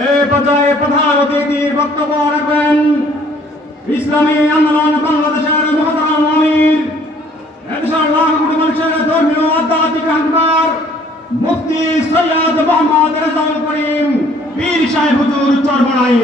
এই পর্যায়ে প্রধান অতিথির বক্তব্য রাখবেন ইসলামী আন্দোলন বাংলাদেশের মহতরম আমির, এদেশের লাখ কোটি মানুষের ধর্মীয় আধ্যাত্মিক রাহবার মুফতি সৈয়দ মোহাম্মদ রেজাউল করিম পীর সাহেব হুজুর চরমনাই।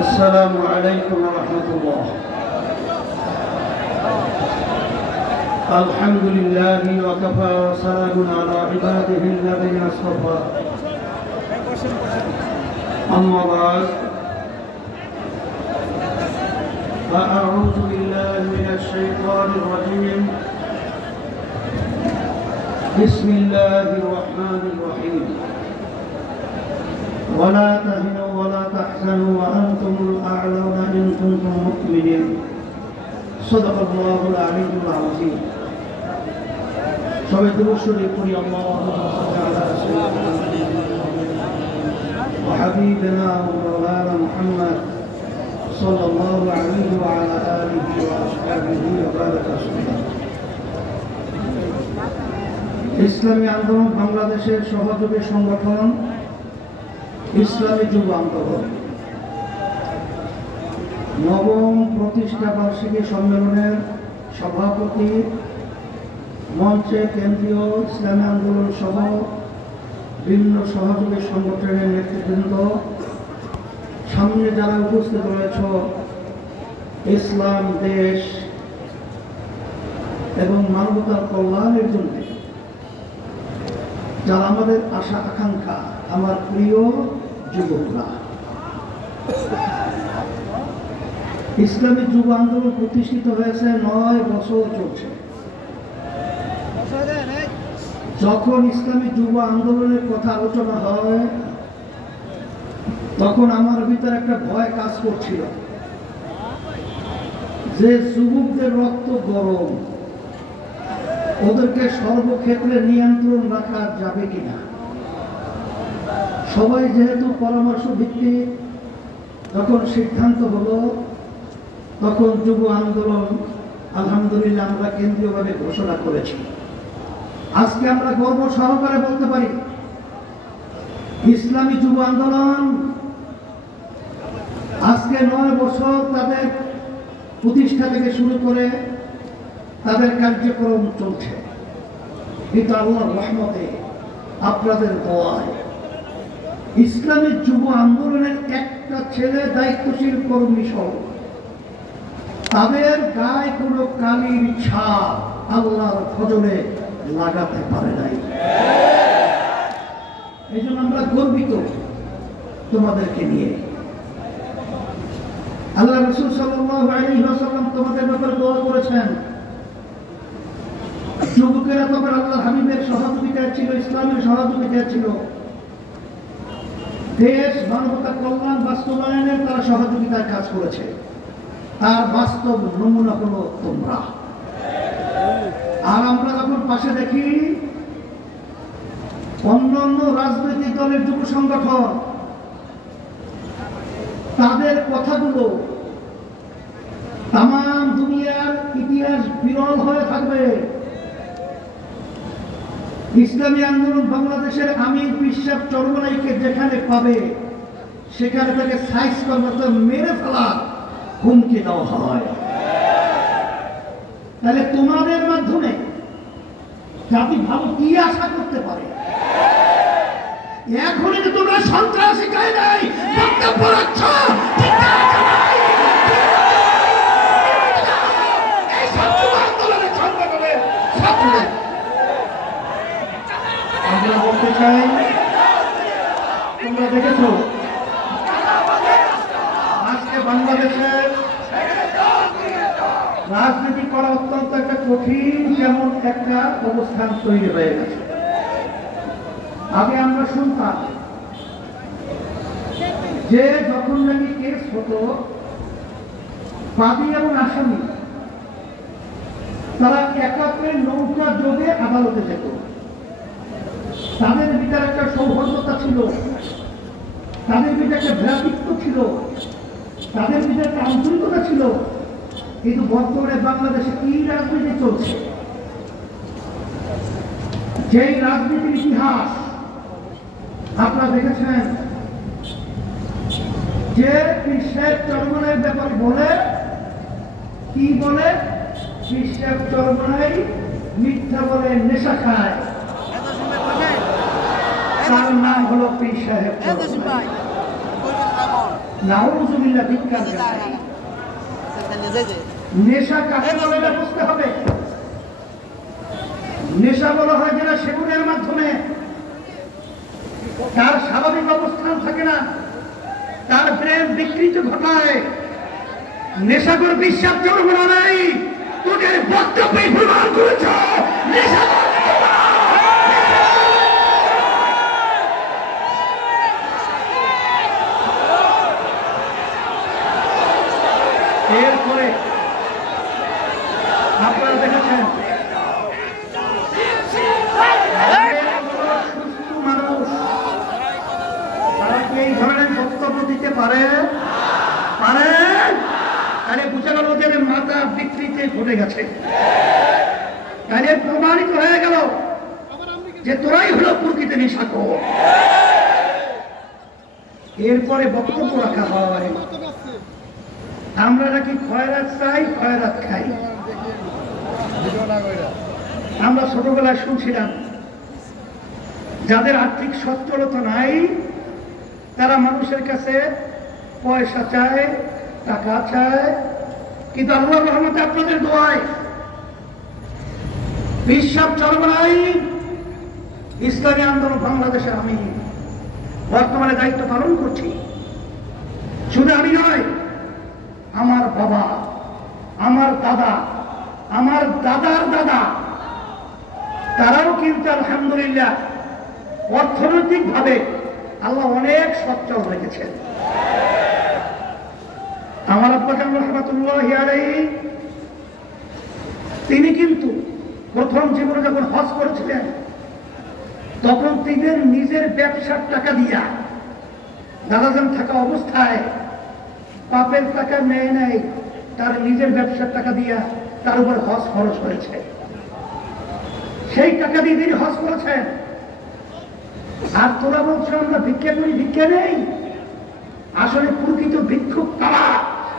السلام عليكم ورحمة الله. الحمد لله وكفى وسلام على عباده الذين اصطفى. أما بعد فأعوذ بالله من الشيطان الرجيم. بسم الله الرحمن الرحيم. ولا تهنوا ولا تحزنوا وأنتم الأعلون إن كنتم مؤمنين. صدق الله العلي العظيم. সবাই দুরূদ পড়ি আল্লাহুম্মা সাল্লি আলা সাইয়্যিদিনা ওয়া হাবিবিনা ওয়া মাওলানা মুহাম্মদ সাল্লাল্লাহু আলাইহি ওয়া আলা আলিহি ওয়া আসহাবিহি ওয়া বারাকা সাল্লাম। ইসলামী আন্দোলন বাংলাদেশের সহযোগী সংগঠন ইসলামী যুব আন্দোলন নবম প্রতিষ্ঠা বার্ষিকী সম্মেলনের সভাপতি, মঞ্চে কেন্দ্রীয় ইসলামী আন্দোলন সহ বিভিন্ন সহযোগী সংগঠনের নেতৃবৃন্দ, সামনে যারা উপস্থিত রয়েছ, ইসলাম দেশ এবং মানবতার কল্যাণের জন্য যারা আমাদের আশা আকাঙ্ক্ষা, আমার প্রিয় যুবকরা, ইসলামী যুব আন্দোলন প্রতিষ্ঠিত হয়েছে 9 বছর চলছে। যখন ইসলামী যুব আন্দোলনের কথা আলোচনা হয় তখন আমার ভিতরে একটা ভয় কাজ করছিল যে যুবকদের রক্ত গরম, ওদেরকে সর্বক্ষেত্রে নিয়ন্ত্রণ রাখা যাবে কিনা। সবাই যেহেতু পরামর্শ ভিত্তিক যখন সিদ্ধান্ত হলো, তখন যুব আন্দোলন আলহামদুলিল্লাহ আমরা কেন্দ্রীয়ভাবে ঘোষণা করেছি। আজকে আমরা গর্ব সহকারে বলতে পারি ইসলামী যুব আন্দোলন আজকে 9 বছর তাদের প্রতিষ্ঠা থেকে শুরু করে তাদের কার্যক্রম চলছে। কিন্তু আল্লাহর রহমতে, আপনাদের দোয়ায় ইসলামী যুব আন্দোলনের একটা ছেলে দায়িত্বশীল কর্মী সহ তাদের গায়ে কোনো কালির ছাপ আল্লাহর ফজলে লাগাতে পারে নাই। এই জন্য আমরা গর্বিত তোমাদেরকে নিয়ে। আল্লাহ রাসূল সাল্লাল্লাহু আলাইহি ওয়াসাল্লাম তোমাদের ব্যাপারে দোয়া করেছেন। যুবকেরা তখন আল্লাহর হাবিবের সহযোগিতায় ছিল, ইসলামের সহযোগিতায় ছিল। দেশ মানবতা কল্যাণ বাস্তবায়নের তারা সহযোগিতায় কাজ করেছে। তার বাস্তব নমুনা হলো তোমরা। আর আমরা যখন পাশে দেখি অন্যান্য রাজনৈতিক দলের যুব সংগঠন, তাদের কথাগুলো তাম দুনিয়ার ইতিহাস বিরল হয়ে থাকবে। ইসলামী আন্দোলন বাংলাদেশের আমির বিশ্বাস চরমনাইকে যেখানে পাবে সেখানে তাকে সাইজ করতে মেরে ফেলা হুমকি দেওয়া হয়। তাহলে তোমাদের মাধ্যমে জাতি ভালো কি আশা করতে পারে? এখনই তো তোমরা সন্ত্রাসী কায়দায় বক্তব্য রাখছ, আমরা বলতে চাই, তোমরা দেখেছ আজকে বাংলাদেশের রাজনীতি করা অত্যন্ত একটা কঠিন যেমন একটা অবস্থান তৈরি হয়ে গেছে। আগে আমরা শুনতাম যে যখন নাকি কেস হতো, বাদী এবং আসামি তারা একাত্রে নৌকা যোগে আদালতে যেত। তাদের ভিতরে একটা সৌহার্দ্যতা ছিল, তাদের ভিতরে একটা ভ্রাতৃত্ব ছিল, তাদের ভিতরে একটা আন্তরিকতা ছিল। কিন্তু বর্তমানে বাংলাদেশে কি রাজনীতি চলছে, যেই রাজনীতির ইতিহাস আপনারা দেখেছেন, যে পীর সাহেব চরমনাইয়ের ব্যাপারে বলে, কি বলে, পীর সাহেব চরমনাই মিথ্যা বলে, নেশা খায়, তার নাম হলো পীর সাহেব চরমনাই। নাউজুবিল্লাহ, বিজ্ঞান নেশা কাকে বলে এটা বুঝতে হবে। নেশা বলা হয় যেটা সেবনের মাধ্যমে তার স্বাভাবিক অবস্থান থাকে না, তার ব্রেন বিকৃতি ঘটায়। নেশাকর বিশ্বাস জন্ম নাই, তোদের বক্তব্যে প্রমাণ করেছ নেশা। এরপরে আপনারা দেখেছেন সুস্থ মানুষ তারা কি এই ধরনের বক্তব্য দিতে পারে? তাহলে বুঝে গেল যে মাথা বিকৃতি ঘটে গেছে, তাহলে প্রমাণিত হয়ে গেল যে তোরাই হলো প্রকৃতি নেশাখোর। এরপরে বক্তব্য রাখা হয় আমরা নাকি খয়রাত চাই, খয়রাত খাই। আমরা ছোটবেলায় শুনছিলাম যাদের আর্থিক সচ্ছলতা নাই তারা মানুষের কাছে পয়সা চায়, টাকা চায়। কিন্তু আল্লাহর রহমতে আপনাদের দোয়ায় বিশ্বাস চরমনাই ইসলামী আন্দোলন বাংলাদেশের আমি বর্তমানে দায়িত্ব পালন করছি। শুধু আমি নয়, আমার বাবা, আমার দাদা, আমার দাদার দাদা, তারাও কিন্তু আলহামদুলিল্লাহ অর্থনৈতিক ভাবে আল্লাহ অনেক সচ্ছল রেখেছেন। আমার আব্বা জান রাহমাতুল্লাহি আলাইহি তিনি কিন্তু প্রথম জীবনে যখন হজ করেছিলেন তখন তিনি নিজের ব্যবসার টাকা দিয়া দাদাজান থাকা অবস্থায় পাপের টাকা নেয় নাই, তার নিজের ব্যবসার টাকা দিয়া তার উপর হজ খরচ করেছে। সেই টাকা দিয়ে তিনি হজ করেছেন। আর তোরা বলছো আমরা ভিক্ষা করি, ভিক্ষা নেই। আসলে প্রকৃত ভিক্ষুক তারা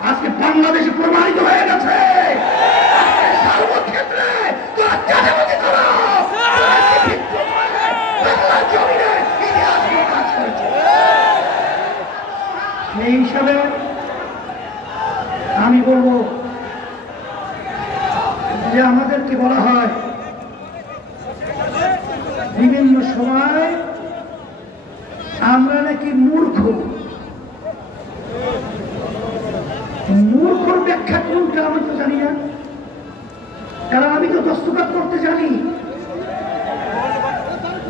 আজকে বাংলাদেশে প্রমাণিত হয়ে গেছে। সর্বক্ষেত্রে সেই হিসাবে আমি বলবো যে আমাদেরকে বলা হয় বিভিন্ন সময় আমরা নাকি মূর্খ। মূর্খর ব্যাখ্যা কোনটা আমি তো জানি না, কারণ আমি তো দস্তখত করতে জানি।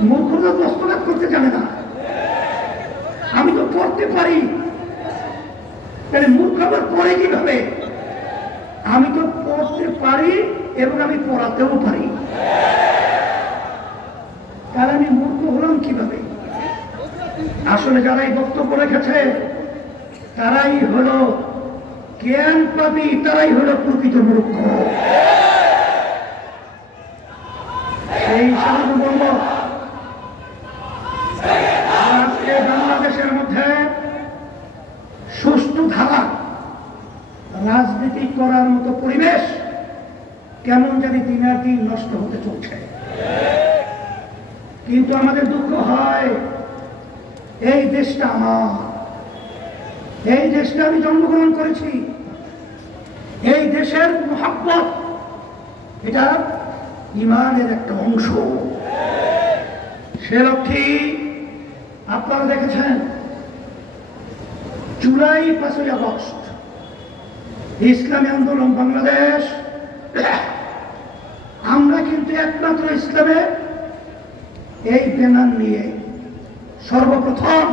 মূর্খ তো দস্তখত করতে জানে না, আমি তো পড়তে পারি। তাহলে মূর্খ আবার পড়ে কিভাবে? আমি তো পড়তে পারি এবং আমি পড়াতেও পারি, তাহলে আমি মূর্খ হলাম কিভাবে? আসলে যারা এই বক্তব্য রেখেছে তারাই হলো জ্ঞান পাবি, তারাই হলো প্রকৃত মূর্খ। সেই হিসাবে বলব আজকে বাংলাদেশের মধ্যে সুষ্ঠু ধারা রাজনীতি করার মতো পরিবেশ কেমন জানি দিনের দিন নষ্ট হতে চলছে। কিন্তু আমাদের দুঃখ হয় এই দেশটা আমার, এই দেশটা আমি জন্মগ্রহণ করেছি, এই দেশের মহব্বত এটা ইমানের একটা অংশ। সে লক্ষ্যে আপনারা দেখেছেন জুলাই 5ই আগস্ট ইসলামী আন্দোলন বাংলাদেশ, আমরা কিন্তু একমাত্র ইসলামের এই ব্যানার নিয়ে সর্বপ্রথম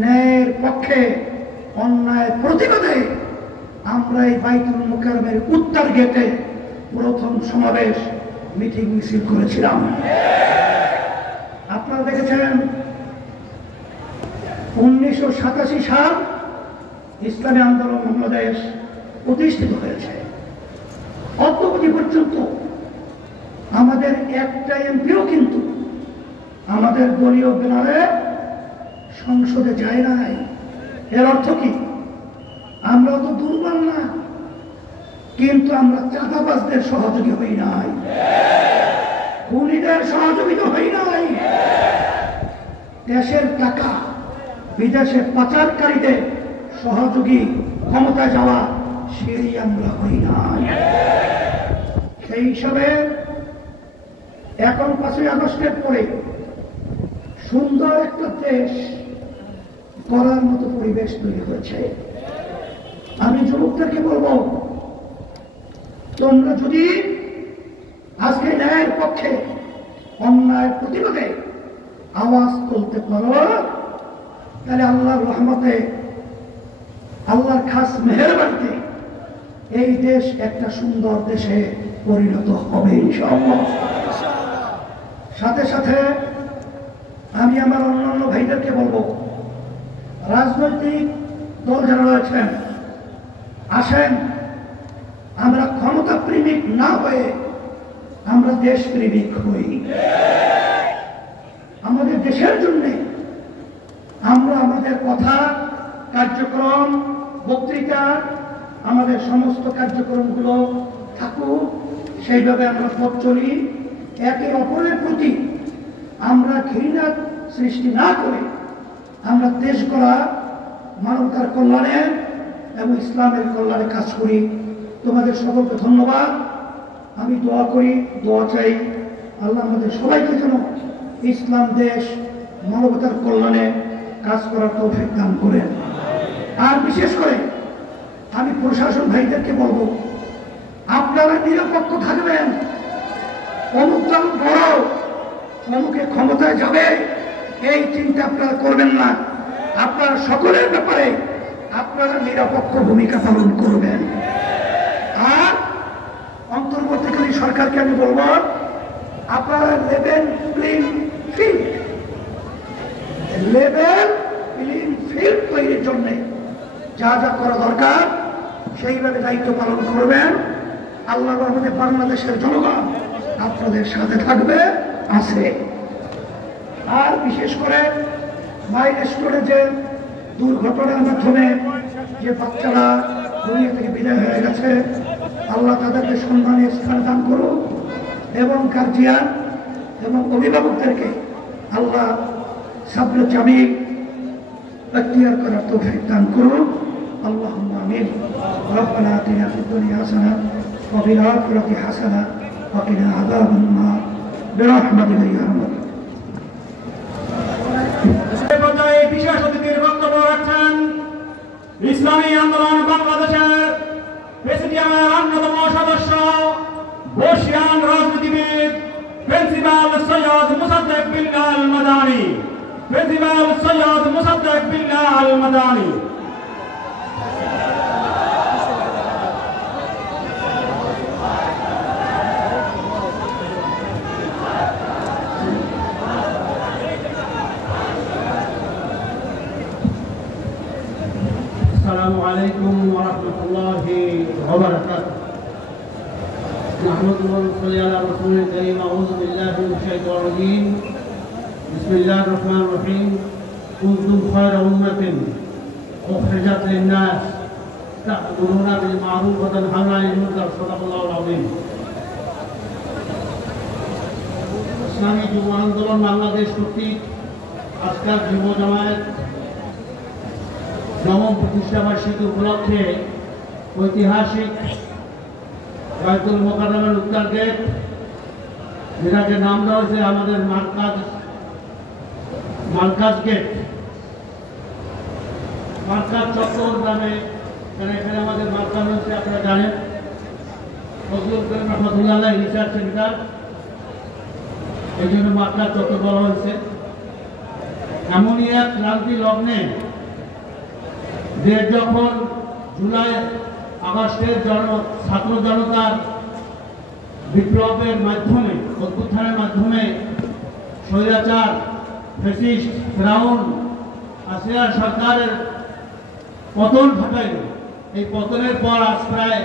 ন্যায়ের পক্ষে অন্যায় প্রতিবাদে আমরা এই বাইতুল মুকাররমের উত্তর গেটে প্রথম সমাবেশ মিটিং মিছিল করেছিলাম। আপনারা দেখেছেন 1987 সাল ইসলামী আন্দোলন বাংলাদেশ প্রতিষ্ঠিত হয়েছে। অদ্যাবধি পর্যন্ত আমাদের একটা এমপিও কিন্তু আমাদের দলীয় ব্যানারে সংসদে যায় নাই। এর অর্থ কি? আমরা তো দুর্বল না, কিন্তু আমরা চাঁদাবাজদের সহযোগী হই নাই, খুনিদের সহযোগিতা হই নাই, দেশের টাকা বিদেশে পাচারকারীদের সহযোগী ক্ষমতায় যাওয়া সেই আমরা হই নাই। সেই হিসাবে এখন 5ই আগস্টের পরে সুন্দর একটা দেশ করার মতো পরিবেশ তৈরি হয়েছে। আমি যুবকদেরকে বলবো, তোমরা যদি আজকে ন্যায়ের পক্ষে অন্যায়ের প্রতিবাদে আওয়াজ তুলতে পারো, তাহলে আল্লাহর রহমতে, আল্লাহর খাস মেহেরবানিতে এই দেশ একটা সুন্দর দেশে পরিণত হবে ইনশাআল্লাহ। সাথে সাথে আমি আমার অন্যান্য ভাইদেরকে বলবো, রাজনৈতিক দল যারা রয়েছেন, আসেন আমরা ক্ষমতা প্রেমিক না হয়ে আমরা দেশ প্রেমিক হই। আমাদের দেশের জন্য আমরা আমাদের কথা, কার্যক্রম, বক্তৃতা, আমাদের সমস্ত কার্যক্রমগুলো থাকুক, সেইভাবে আমরা পথ চলি। একে অপরের প্রতি আমরা ঘৃণা সৃষ্টি না করে আমরা দেশ গড়া, মানবতার কল্যাণে এবং ইসলামের কল্যাণে কাজ করি। তোমাদের সকলকে ধন্যবাদ। আমি দোয়া করি, দোয়া চাই, আল্লাহ আমাদের সবাইকে যেন ইসলাম দেশ, মানবতার কল্যাণে কাজ করার তৌফিক দান করেন। আর বিশেষ করে আমি প্রশাসন ভাইদেরকে বলবো, আপনারা নিরপেক্ষ থাকবেন। অমুক দল বড়, অমুকে ক্ষমতায় যাবে, এই চিন্তা আপনারা করবেন না। আপনারা সকলের ব্যাপারে আপনারা নিরপেক্ষ ভূমিকা পালন করবেন। আর অন্তর্বর্তীকালীন সরকারকে আমি বলবো, আপনারা লেভেল প্লেইং ফিল্ড তৈরির জন্য যা যা করা দরকার সেইভাবে দায়িত্ব পালন করবেন। আল্লাহর রহমতে বাংলাদেশের জনগণ আপনাদের সাথে থাকবে, আছে। আর বিশেষ করে মাইলস্টোনে যে দুর্ঘটনার মাধ্যমে যে বাচ্চারা দুনিয়া থেকে বিদায় হয়ে গেছে, আল্লাহ তাদেরকে সম্মানীয় স্থান দান করুন এবং গার্জিয়ান এবং অভিভাবকদেরকে আল্লাহ সাবরে জামিল اختیار করার তৌফিক দান করুন। আল্লাহুম্মা আমিন। রব্বানা আতিনা ফিদ দুনিয়া হাসানাহ ওয়া ফিল আখিরাতি হাসানাহ ওয়া কিনা আযাবান নার বিরহমাতিকা ইয়া আরহামার রাহিমিন। পর্যায়ে বিশেষ অতিথির বক্তব্য রাখছেন ইসলামী আন্দোলন বাংলাদেশের প্রেসিডিয়ামের অন্যতম সদস্য, বর্ষিয়ান রাজনীতিবিদ প্রিন্সিপাল সৈয়দ মুসাদ্দেক বিল্লাহ আল মাদানী। প্রিন্সিপাল সৈয়দ মুসাদ্দেক বিল্লাহ আল মাদানী। السلام عليكم ورحمة الله وبركاته. نحمده ونصلي على رسوله الكريم. أعوذ بالله من الشيطان الرجيم. بسم الله الرحمن الرحيم. كنتم خير أمة أخرجت للناس تأمرون بالمعروف وتنهون عن المنكر. صدق الله العظيم. ইসলামী যুব আন্দোলন বাংলাদেশ কর্তৃক আজকের যুব জামায়াত নবম প্রতিষ্ঠাবার্ষিকী উপলক্ষে ঐতিহাসিক বায়তুল মোকাররমের উত্তর গেট, যেটাকে নাম দেওয়া হয়েছে আমাদের মার্কাজ গেট, মার্কাজ চত্বর গ্রামে, এখানে আমাদের মার্কাজ হচ্ছে আপনারা জানেন ফজলুল করিম রহমতুল্লাহ রিসার্চ সেন্টার, এই জন্য মার্কাজ চত্বর বলা হয়েছে। এমনই এক ক্রান্তি লগ্নে দেশ যখন জুলাই আগস্টের ছাত্র জনতার বিপ্লবের মাধ্যমে, অভ্যুত্থানের মাধ্যমে স্বৈরাচার ফ্যাসিস্ট ফেরাউন আসিয়ার সরকারের পতন ঘটাইল। এই পতনের পর আজ প্রায়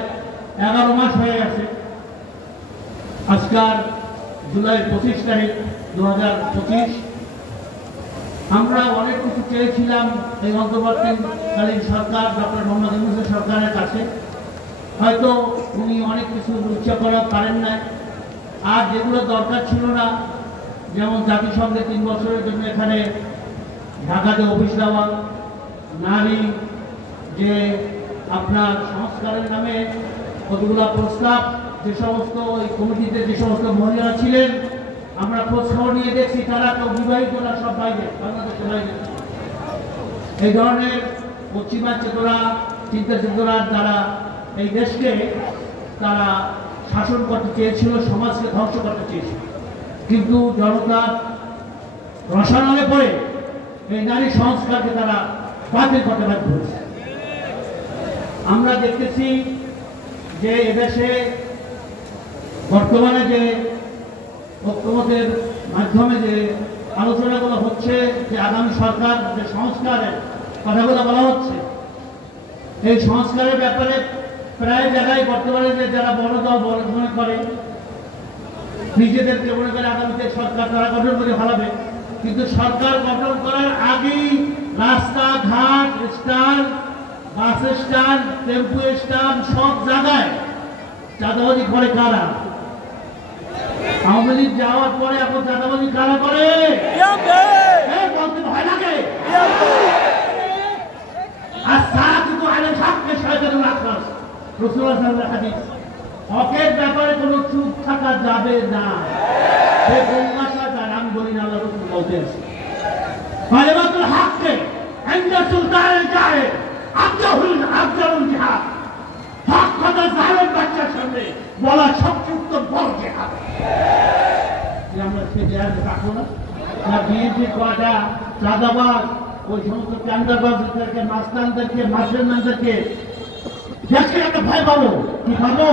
11 মাস হয়ে গেছে। আজকাল জুলাই 25 তারিখ 2025। আমরা অনেক কিছু চেয়েছিলাম এই অন্তর্বর্তীকালীন সরকার ডক্টর মোহাম্মদ ইউনূসের সরকারের কাছে। হয়তো উনি অনেক কিছু উচ্চ করা পারেন নাই, আর যেগুলো দরকার ছিল না, যেমন জাতিসংঘে 3 বছরের জন্য এখানে ঢাকাতে অফিস দেওয়া, নারী যে আপনার সংস্কারের নামে কতগুলো প্রস্তাব, যে সমস্ত ওই কমিটিতে যে সমস্ত মহিলারা ছিলেন, আমরা খোঁজখবর নিয়ে দেখছি তারা তো বিবাহিত না, সব বাইরে, বাংলাদেশের বাইরে। এই ধরনের পশ্চিমা চেতনা, চিন্তা চেতনার দ্বারা এই দেশকে তারা শাসন করতে চেয়েছিল, সমাজকে ধ্বংস করতে চেয়েছিল। কিন্তু জনতা রসায়নে পড়ে এই নারী সংস্কারকে তারা বাতিল করতে বাধ্য হয়েছে। আমরা দেখতেছি যে এদেশে বর্তমানে যে ঐক্যমতের মাধ্যমে যে আলোচনাগুলো হচ্ছে, যে আগামী সরকার যে সংস্কারের কথাগুলো বলা হচ্ছে, এই সংস্কারের ব্যাপারে প্রায় জায়গায় বর্তমানে যে যারা বড় দল মনে করে, নিজেদেরকে মনে করে আগামীতে সরকার তারা গঠন করে ফেলাবে, কিন্তু সরকার গঠন করার আগেই রাস্তাঘাট, স্ট্যান্ড, বাস স্ট্যান্ড, টেম্পু স্ট্যান্ড, সব জায়গায় চাঁদাবাজি করে কারা? আওয়ামী লীগ যাওয়ার পরে এখন চাঁদাবাজি কারা করে? বলতে ভয় লাগে। হকের ব্যাপারে কোনো চুপ থাকা যাবে না। আমি বলি না, আল্লাহ রাসূল বলতেন কালিমাতুল হককে ইনদা সুলতানিল জাহির আফজালুল জিহাদ। হক কথা জালেম বাচ্চার সামনে বলা সবচেয়ে উত্তম বড় জিহাদ। আমরা সে জিহাদ রাখবো না? বিএনপির কয়টা চাঁদাবাজ, ওই সমস্ত টেন্ডারবাজদেরকে, মাস্তানদেরকে, মাসেরম্যানদেরকে দেশকে একটা ভয় পাবো? কি পাবো?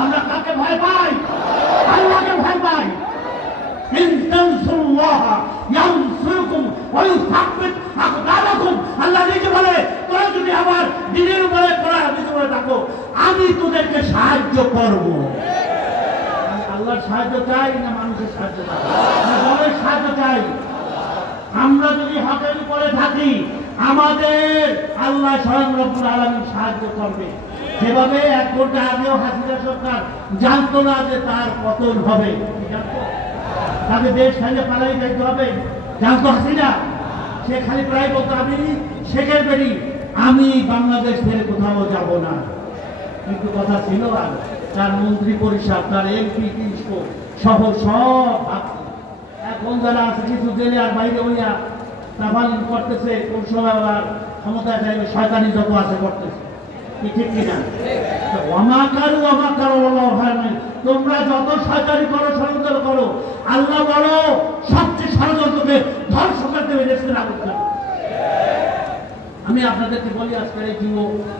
আমরা কাকে ভয় পাই? আল্লাহকে ভয় পাই। আল্লাহ নিজে বলে, তোরা যদি আমার দিনের উপরে থাকো, আমি তোদেরকে সাহায্য করবো। আল্লাহর সাহায্য চাই না মানুষের সাহায্য চাই? দলের সাহায্য চাই। আমরা যদি হকের উপরে থাকি, আমাদের আল্লাহ স্বয়ং রব্বুল আলামিন সাহায্য করবে। যেভাবে 1 ঘন্টা আগেও হাসিনা সরকার জানতো না যে তার পতন হবে, তাকে দেশ ছেড়ে পালাই যেতে হবে, জানতো হাসিনা? সে খালি প্রায় বলতো, আমি শেখের বেরি, আমি বাংলাদেশ ছেড়ে কোথাও যাব না। কিন্তু কথা ছিল, আর তার মন্ত্রী পরিষদ, তার এমপি 300 সহ সব ভাবছে। এখন যারা আছে কিছু জেলে আর বাইরে হইয়া তাফালিং করতেছে, কোন সময় আবার ক্ষমতায় চাইবে শয়তানি যত আছে করতেছে। কি ঠিক কিনা? তোমরা যত শয়তানি করো, ষড়যন্ত্র করো, আল্লাহ বড়, সবচেয়ে ষড়যন্ত্রকে ধ্বংস করতে হবে দেশকে না করতে। আমি আপনাদেরকে বলি আজকের এই যুব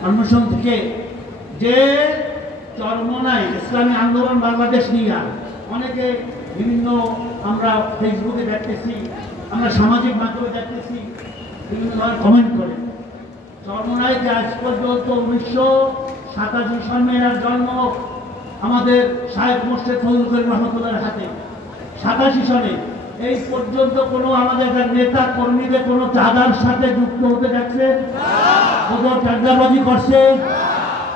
অন্বেষণ থেকে, যে চরমনাই ইসলামী আন্দোলন বাংলাদেশ নিয়ে অনেকে বিভিন্ন আমরা ফেসবুকে দেখতেছি, আমরা সামাজিক মাধ্যমে দেখতেছি, বিভিন্ন ধরনের কমেন্ট করে। চরমনাইতে আজ পর্যন্ত 1987 সনে এর জন্ম আমাদের শায়েখ মোর্শেদ ফজলুল করিম রহমতুল্লাহর হাতে। 87 সনে এই পর্যন্ত কোনো আমাদের নেতা কর্মীদের কোনো চাঁদার সাথে যুক্ত হতে দেখছেন? কোনো চাঁদাবাজি করছে?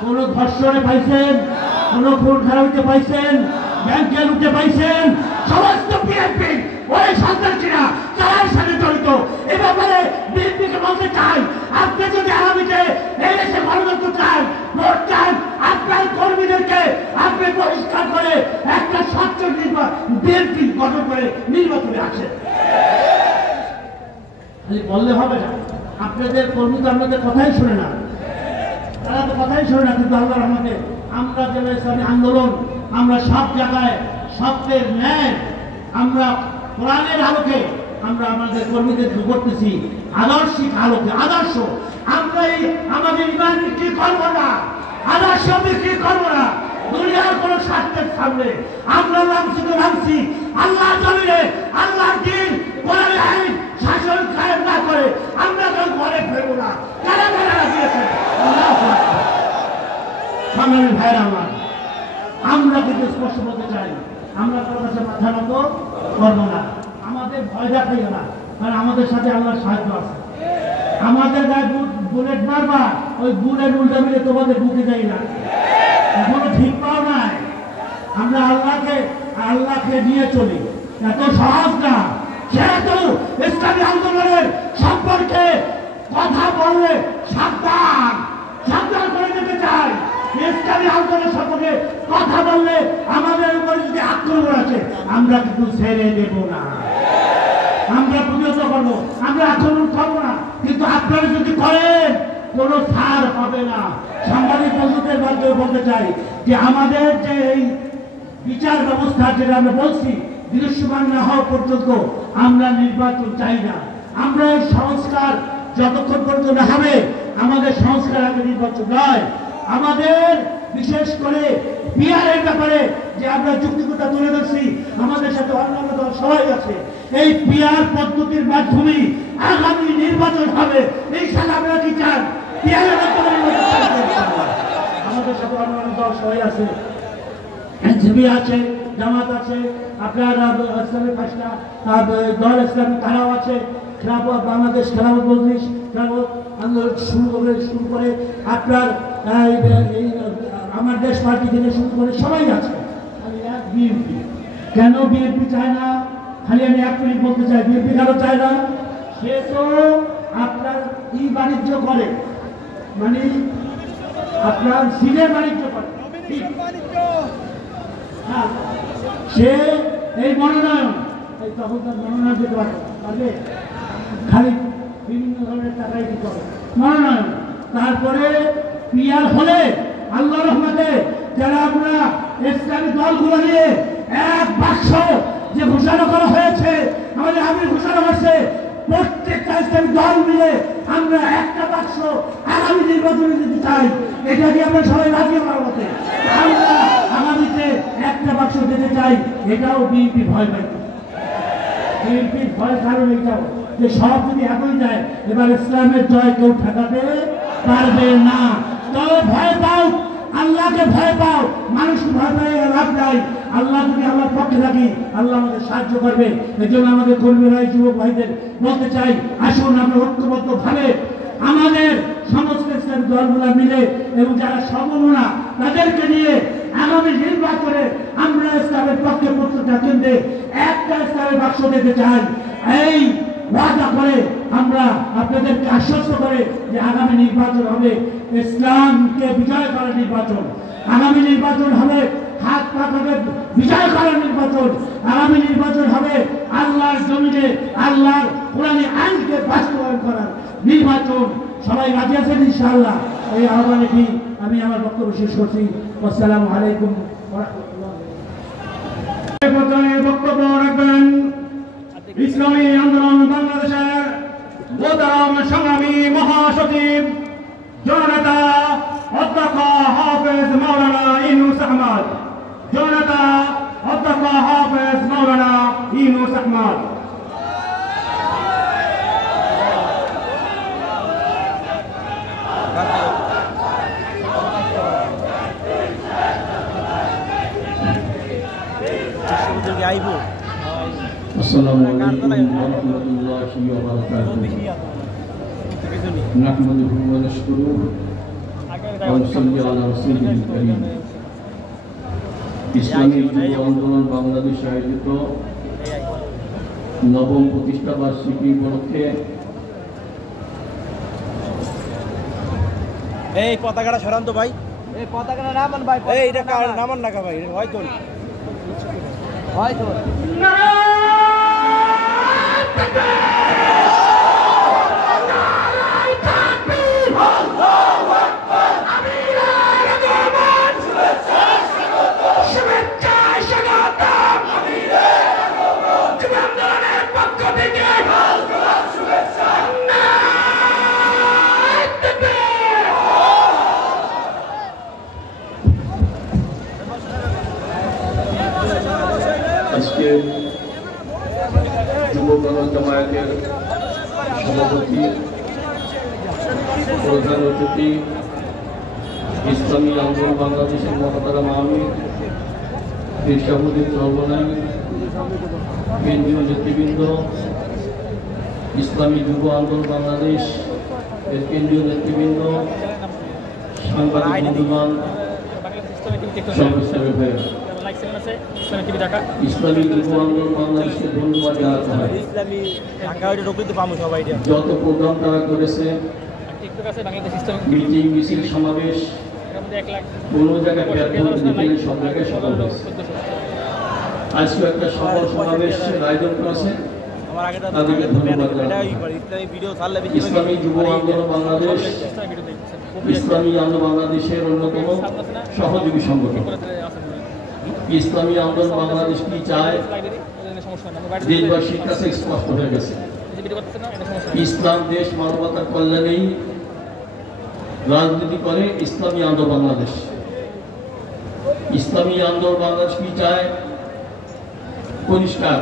কোনো ধর্ষণে পাইছেন? কোনো খুন খারাপিতে পাইছেন? ব্যাংকে লুটে পাইছেন? সমস্ত বিএনপি ওই সন্ত্রাসীরা যারা সাথে জড়িত। এ ব্যাপারে বিএনপিকে বলতে চাই, আপনি যদি আগামীতে এই দেশে গণতন্ত্র চান, ভোট চান, আপনার কর্মীদেরকে আপনি পরিষ্কার করে একটা স্বচ্ছ বিএনপি গঠন করে নির্বাচনে আসেন। খালি বললে হবে না। আপনাদের কর্মী তো আপনাদের কথাই শোনে না, তারা তো কথাই শোনে না। কিন্তু আল্লাহর রহমতে আমরা যে ইসলামী আন্দোলন, আমরা সব জায়গায় সত্যের ন্যায়, আমরা কোরআনের আলোকে আমরা আমাদের কর্মীদের করতেছি, আদর্শিক আলোকে। আদর্শ আমরা আমাদের ইমান বিক্রি করবো না, আদর্শ বিক্রি করবো না। দুনিয়ার কোন স্বার্থের সামনে আমরা নামছি আল্লাহ জমিনে আল্লাহর দিন কোরআন আইন শাসন কায়েম না করে আমরা কেউ ঘরে ফেরবো না। কারা কারা রাজিয়েছেন? সংগ্রামী ভাইরা আমার, আমরা কিন্তু স্পষ্ট বলতে চাই, আমরা কারো কাছে মাথা নত করবো না, আমাদের ভয় দেখাইও না, কারণ আমাদের সাথে আল্লাহর সাহায্য আছে। আমাদের গায়ে বুলেট মারবা, ওই বুলেট উল্টা মিলে তোমাদের বুকে যাই না, এখনো ঠিক পাও নাই। আমরা আল্লাহকে নিয়ে চলি, এত সহজ না। যেহেতু ইসলামী আন্দোলনের সম্পর্কে কথা বললে সাবধান করে দিতে চাই। ইসলামী আন্দোলন সম্পর্কে কথা বললে আমাদের উপরে যদি আক্রমণ আছে আমরা কিন্তু ছেড়ে দেব না, আমরা প্রতিহত করবো, আমরা আক্রমণ করবো না। কিন্তু আপনারা যদি করেন কোনো ছাড় হবে না। সাংবাদিক বন্ধুদের মাধ্যমে বলতে চাই যে আমাদের যে এই বিচার ব্যবস্থা যেটা আমরা বলছি দৃশ্যমান না হওয়া পর্যন্ত আমরা নির্বাচন চাই না। আমরা এই সংস্কার যতক্ষণ পর্যন্ত হবে, আমাদের সংস্কার আগে নির্বাচন নয়। আমাদের বিশেষ করে বিহারের ব্যাপারে যে আমরা যুক্তিকতা তুলে ধরছি, আমাদের সাথে অন্যান্য দল সবাই আছে। এই বিহার পদ্ধতির মাধ্যমে আগামী নির্বাচন হবে। এই সাথে আমরা কি চান? বিহারের মাধ্যমে আমাদের সাথে অন্যান্য দল সবাই আছে, এনসিপি আছে, জামাত আছে, আপনার ইসলামী পাঁচটা দল ইসলামী তারাও আছে, খেলাফত বাংলাদেশ খেলাফত মজলিস খেলাফত আন্দোলন শুরু করে আপনার আমার দেশ পার্টি থেকে শুরু করে সবাই আছে। বিএনপি কেন বিএনপি চায় না? খালি আমি এক মিনিট বলতে চাই, বিএনপি কেন চায় না? সে তো আপনার ই বাণিজ্য করে, মানে আপনার সিলের বাণিজ্য করে। সে এই মনোনয়ন, এই তখন তার মনোনয়ন দিতে পারবে, খালি বিভিন্ন ধরনের টাকাই দিতে হবে মনোনয়ন। তারপরে পিয়ার হলে আল্লাহ রহমতে যারা আমরা ইসলামী দলগুলো নিয়ে এক বাক্স যে ঘোষণা করা হয়েছে, আমাদের আমির ঘোষণা করছে, প্রত্যেকটা ইসলামী দল মিলে আমরা একটা বাক্স আগামী নির্বাচনে দিতে চাই। এটা কি আমরা সবাই রাজি হওয়ার মতে? আমরা আগামীতে একটা বাক্স দিতে চাই। এটাও বিএনপি ভয় পাই। বিএনপির ভয় কারণ এটাও যে সব যদি একই যায়, এবার ইসলামের জয় কেউ ঠেকাতে পারবে না। তবে ভয় পাও, আল্লাহকে ভয় পাও, মানুষকে ভয় পাই লাভ নাই। আল্লাহ যদি আল্লাহর পক্ষে থাকি, আল্লাহ আমাদের সাহায্য করবে। এই জন্য আমাদের কর্মীরা যুবক ভাইদের বলতে চাই, আসুন আমরা ঐক্যবদ্ধ ভাবে আমাদের সমস্ত ইসলামী দলগুলো মিলে এবং যারা সমমনা তাদেরকে নিয়ে আগামী নির্বাচনে আমরা ইসলামের পক্ষে প্রত্যেকটা কেন্দ্রে একটা ইসলামের বাক্স দিতে চাই। এই ওয়াদা করে আমরা আপনাদেরকে আশ্বস্ত করে যে আগামী নির্বাচন হবে ইসলামকে বিজয় করার নির্বাচন। আগামী নির্বাচন হবে হাত পাতাকে বিজয় করার নির্বাচন। আগামী নির্বাচন হবে আল্লাহর জমিনে আল্লাহর কোরআনী আইনকে বাস্তবায়ন করার নির্বাচন। সবাই রাজি আছেন ইনশাআল্লাহ? এই আহ্বানে কি আমি আমার বক্তব্য শেষ করছি। আসসালামু আলাইকুম ওয়া রাহমাতুল্লাহ। বক্তব্য রাখবেন ইসলামী আন্দোলন বাংলাদেশের মোহতারাম সংগ্রামী মহাসচিব জননেতা অধ্যক্ষ হাফেজ মাওলানা ইউনুস আহমদ। জননেতা অধ্যক্ষ হাফেজ মাওলানা ইউনুস আহমদ। আসসালামু আলাইকুম ওয়া রাহমাতুল্লাহি ওয়া বারাকাতুহু। নাহমাদুহু ওয়া নাশকুরুহু ওয়া নুসাল্লি আলা রাসূলিল কারীম। ইসলামী যুব আন্দোলন বাংলাদেশ আয়োজিত নবম প্রতিষ্ঠা বার্ষিকী উপলক্ষে এই পতাকাটা সরান তো ভাই, এই পতাকাটা নামান ভাই, এই এটা নামান না ভাই, হয়তো হয়তো আজকে যুব জামায়াতের সভাপতি প্রধান অতিথি ইসলামী আন্দোলন বাংলাদেশের মহাতারা আমির পেশাবুদ্দিন চর্বনাই, কেন্দ্রীয় নেতৃবৃন্দ, ইসলামী যুব আন্দোলন বাংলাদেশ এর কেন্দ্রীয় নেতৃবৃন্দ, সাংবাদিক বন্ধুগণ, ইসলামী যুব আন্দোলন বাংলাদেশকে ধন্যবাদ জানাতে হয়। যত প্রোগ্রাম তারা করেছে, মিটিং, মিছিল, সমাবেশ, কোনো জায়গায় ব্যর্থ হতে দেখলে সব জায়গায় সফল হয়েছে। আজকে একটা সফল সমাবেশের আয়োজন করেছে, তাদেরকে ধন্যবাদ জানাই। ইসলামী যুব আন্দোলন বাংলাদেশ ইসলামী আন্দোলন বাংলাদেশের অন্যতম সহযোগী সংগঠন। ইসলামী আন্দোলন বাংলাদেশ কি চায় দেশবাসীর কাছে স্পষ্ট হয়ে গেছে। ইসলাম দেশ মানবতার কল্যাণেই রাজনীতি করে ইসলামী আন্দোলন বাংলাদেশ। ইসলামী আন্দোলন বাংলাদেশ কি চায় পরিষ্কার।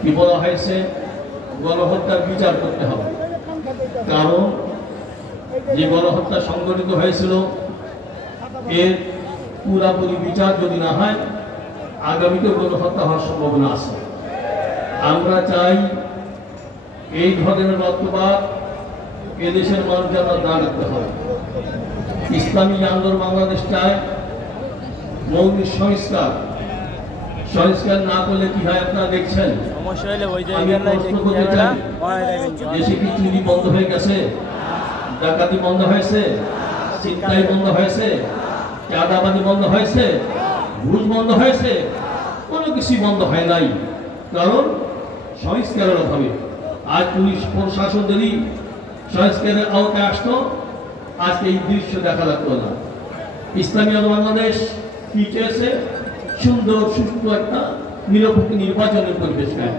কি বলা হয়েছে? গণহত্যার বিচার করতে হবে। কারণ যে গণহত্যা সংঘটিত হয়েছিল এর পুরাপুরি বিচার যদি না হয় আগামীতে গণহত্যা হওয়ার সম্ভাবনা আছে। আমরা চাই এই ধরনের রক্তপাত এদেশের মানুষ যেন না রাখতে হয়। ইসলামী আন্দোলন বাংলাদেশ চায় মৌলিক সংস্কার। সংস্কার না করলে কি হয় আপনারা দেখছেন। দেশে কি চুরি বন্ধ হয়ে গেছে? ডাকাতি বন্ধ হয়েছে? ছিনতাই বন্ধ হয়েছে? চাঁদাবাজি বন্ধ হয়েছে? ঘুষ বন্ধ হয়েছে? কোনো কিছুই বন্ধ হয় নাই। কারণ সংস্কারের অভাবে। আজ পুলিশ প্রশাসন যদি সংস্কারের আওতায় আসতো আজকে এই দৃশ্য দেখা লাগতো না। ইসলামী আন্দোলন বাংলাদেশ কি চেয়েছে? সুন্দর সুষ্ঠু একটা নিরপেক্ষ নির্বাচনের পরিবেশ কায়েম।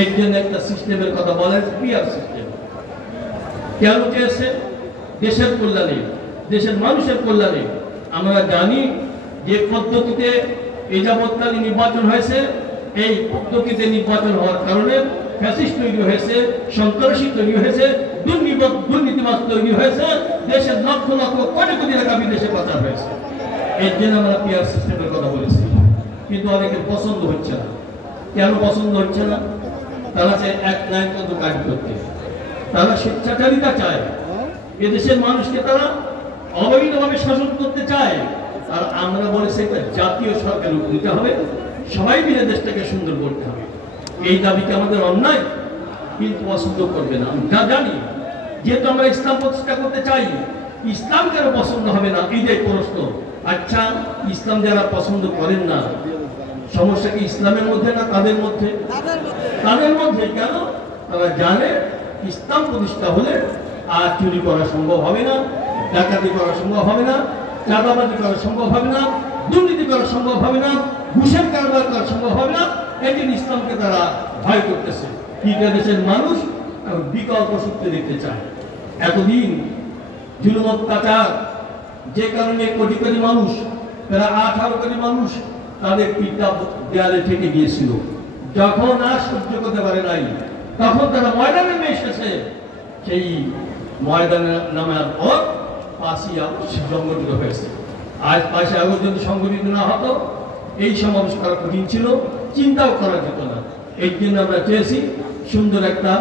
এর জন্য একটা সিস্টেমের কথা বলেন, পিয়ার সিস্টেম। কেন চেয়েছে? দেশের কল্যাণে, দেশের মানুষের কল্যাণে। আমরা জানি যে পদ্ধতিতে এই যাবৎকালীন নির্বাচন হয়েছে, এই পদ্ধতিতে নির্বাচন হওয়ার কারণে ফ্যাসিস্ট তৈরি হয়েছে, সন্ত্রাসী তৈরি হয়েছে, দুর্নীতিবাজ তৈরি হয়েছে, দেশের লক্ষ লক্ষ কোটি কোটি টাকা বিদেশে পাচার হয়েছে। এর জন্য আমরা পিয়ার সিস্টেমের কথা বলেছি। কিন্তু অনেকের পছন্দ হচ্ছে না। কেন পছন্দ হচ্ছে না? তারা চায় এক ন্যায়তন্ত্র কায়েম করতে, তারা স্বেচ্ছাচারিতা চায়, এদেশের মানুষকে তারা অবৈধভাবে শাসন করতে চায়। আর আমরা বলেছি একটা জাতীয় সরকার দিতে হবে, সবাই মিলে দেশটাকে সুন্দর করতে হবে। এই দাবিকে আমাদের অন্যায়, কিন্তু পছন্দ করবে না। আমরা জানি যেহেতু আমরা ইসলাম প্রতিষ্ঠা করতে চাই, ইসলাম কেন পছন্দ হবে না এইটাই প্রশ্ন। আচ্ছা, ইসলাম যারা পছন্দ করেন না, সমস্যা কি ইসলামের মধ্যে না তাদের মধ্যে? তাদের মধ্যে। কেন? তারা জানে ইসলাম প্রতিষ্ঠা হলে আর চুরি করা সম্ভব হবে না, ডাকাতি করা সম্ভব হবে না, চাঁদাবাজি করা সম্ভব হবে না, দুর্নীতি করা সম্ভব হবে না, ঘুষের কারবার করা সম্ভব হবে না। এটি ইসলামকে তারা ভয় করতেছে। কিন্তু দেশের মানুষ বিকল্প সূত্রে দেখতে চায়। এতদিন জুলুম অত্যাচার, যে কারণে কোটি কোটি মানুষ, প্রায় 18 কোটি মানুষ তাদের পিতা দেয়ালে থেকে গিয়েছিল। যখন আর সহ্য করতে পারে নাই, তখন তারা ময়দানে নেমে এসেছে। সেই ময়দানে নামার পর 5ই আগস্ট সংগঠিত হয়েছে। আজ 5ই আগস্ট যদি সংগঠিত না হতো এই সমাবেশ করা কঠিন ছিল, চিন্তাও করা যেত না। এই জন্য আমরা চেয়েছি সুন্দর একটা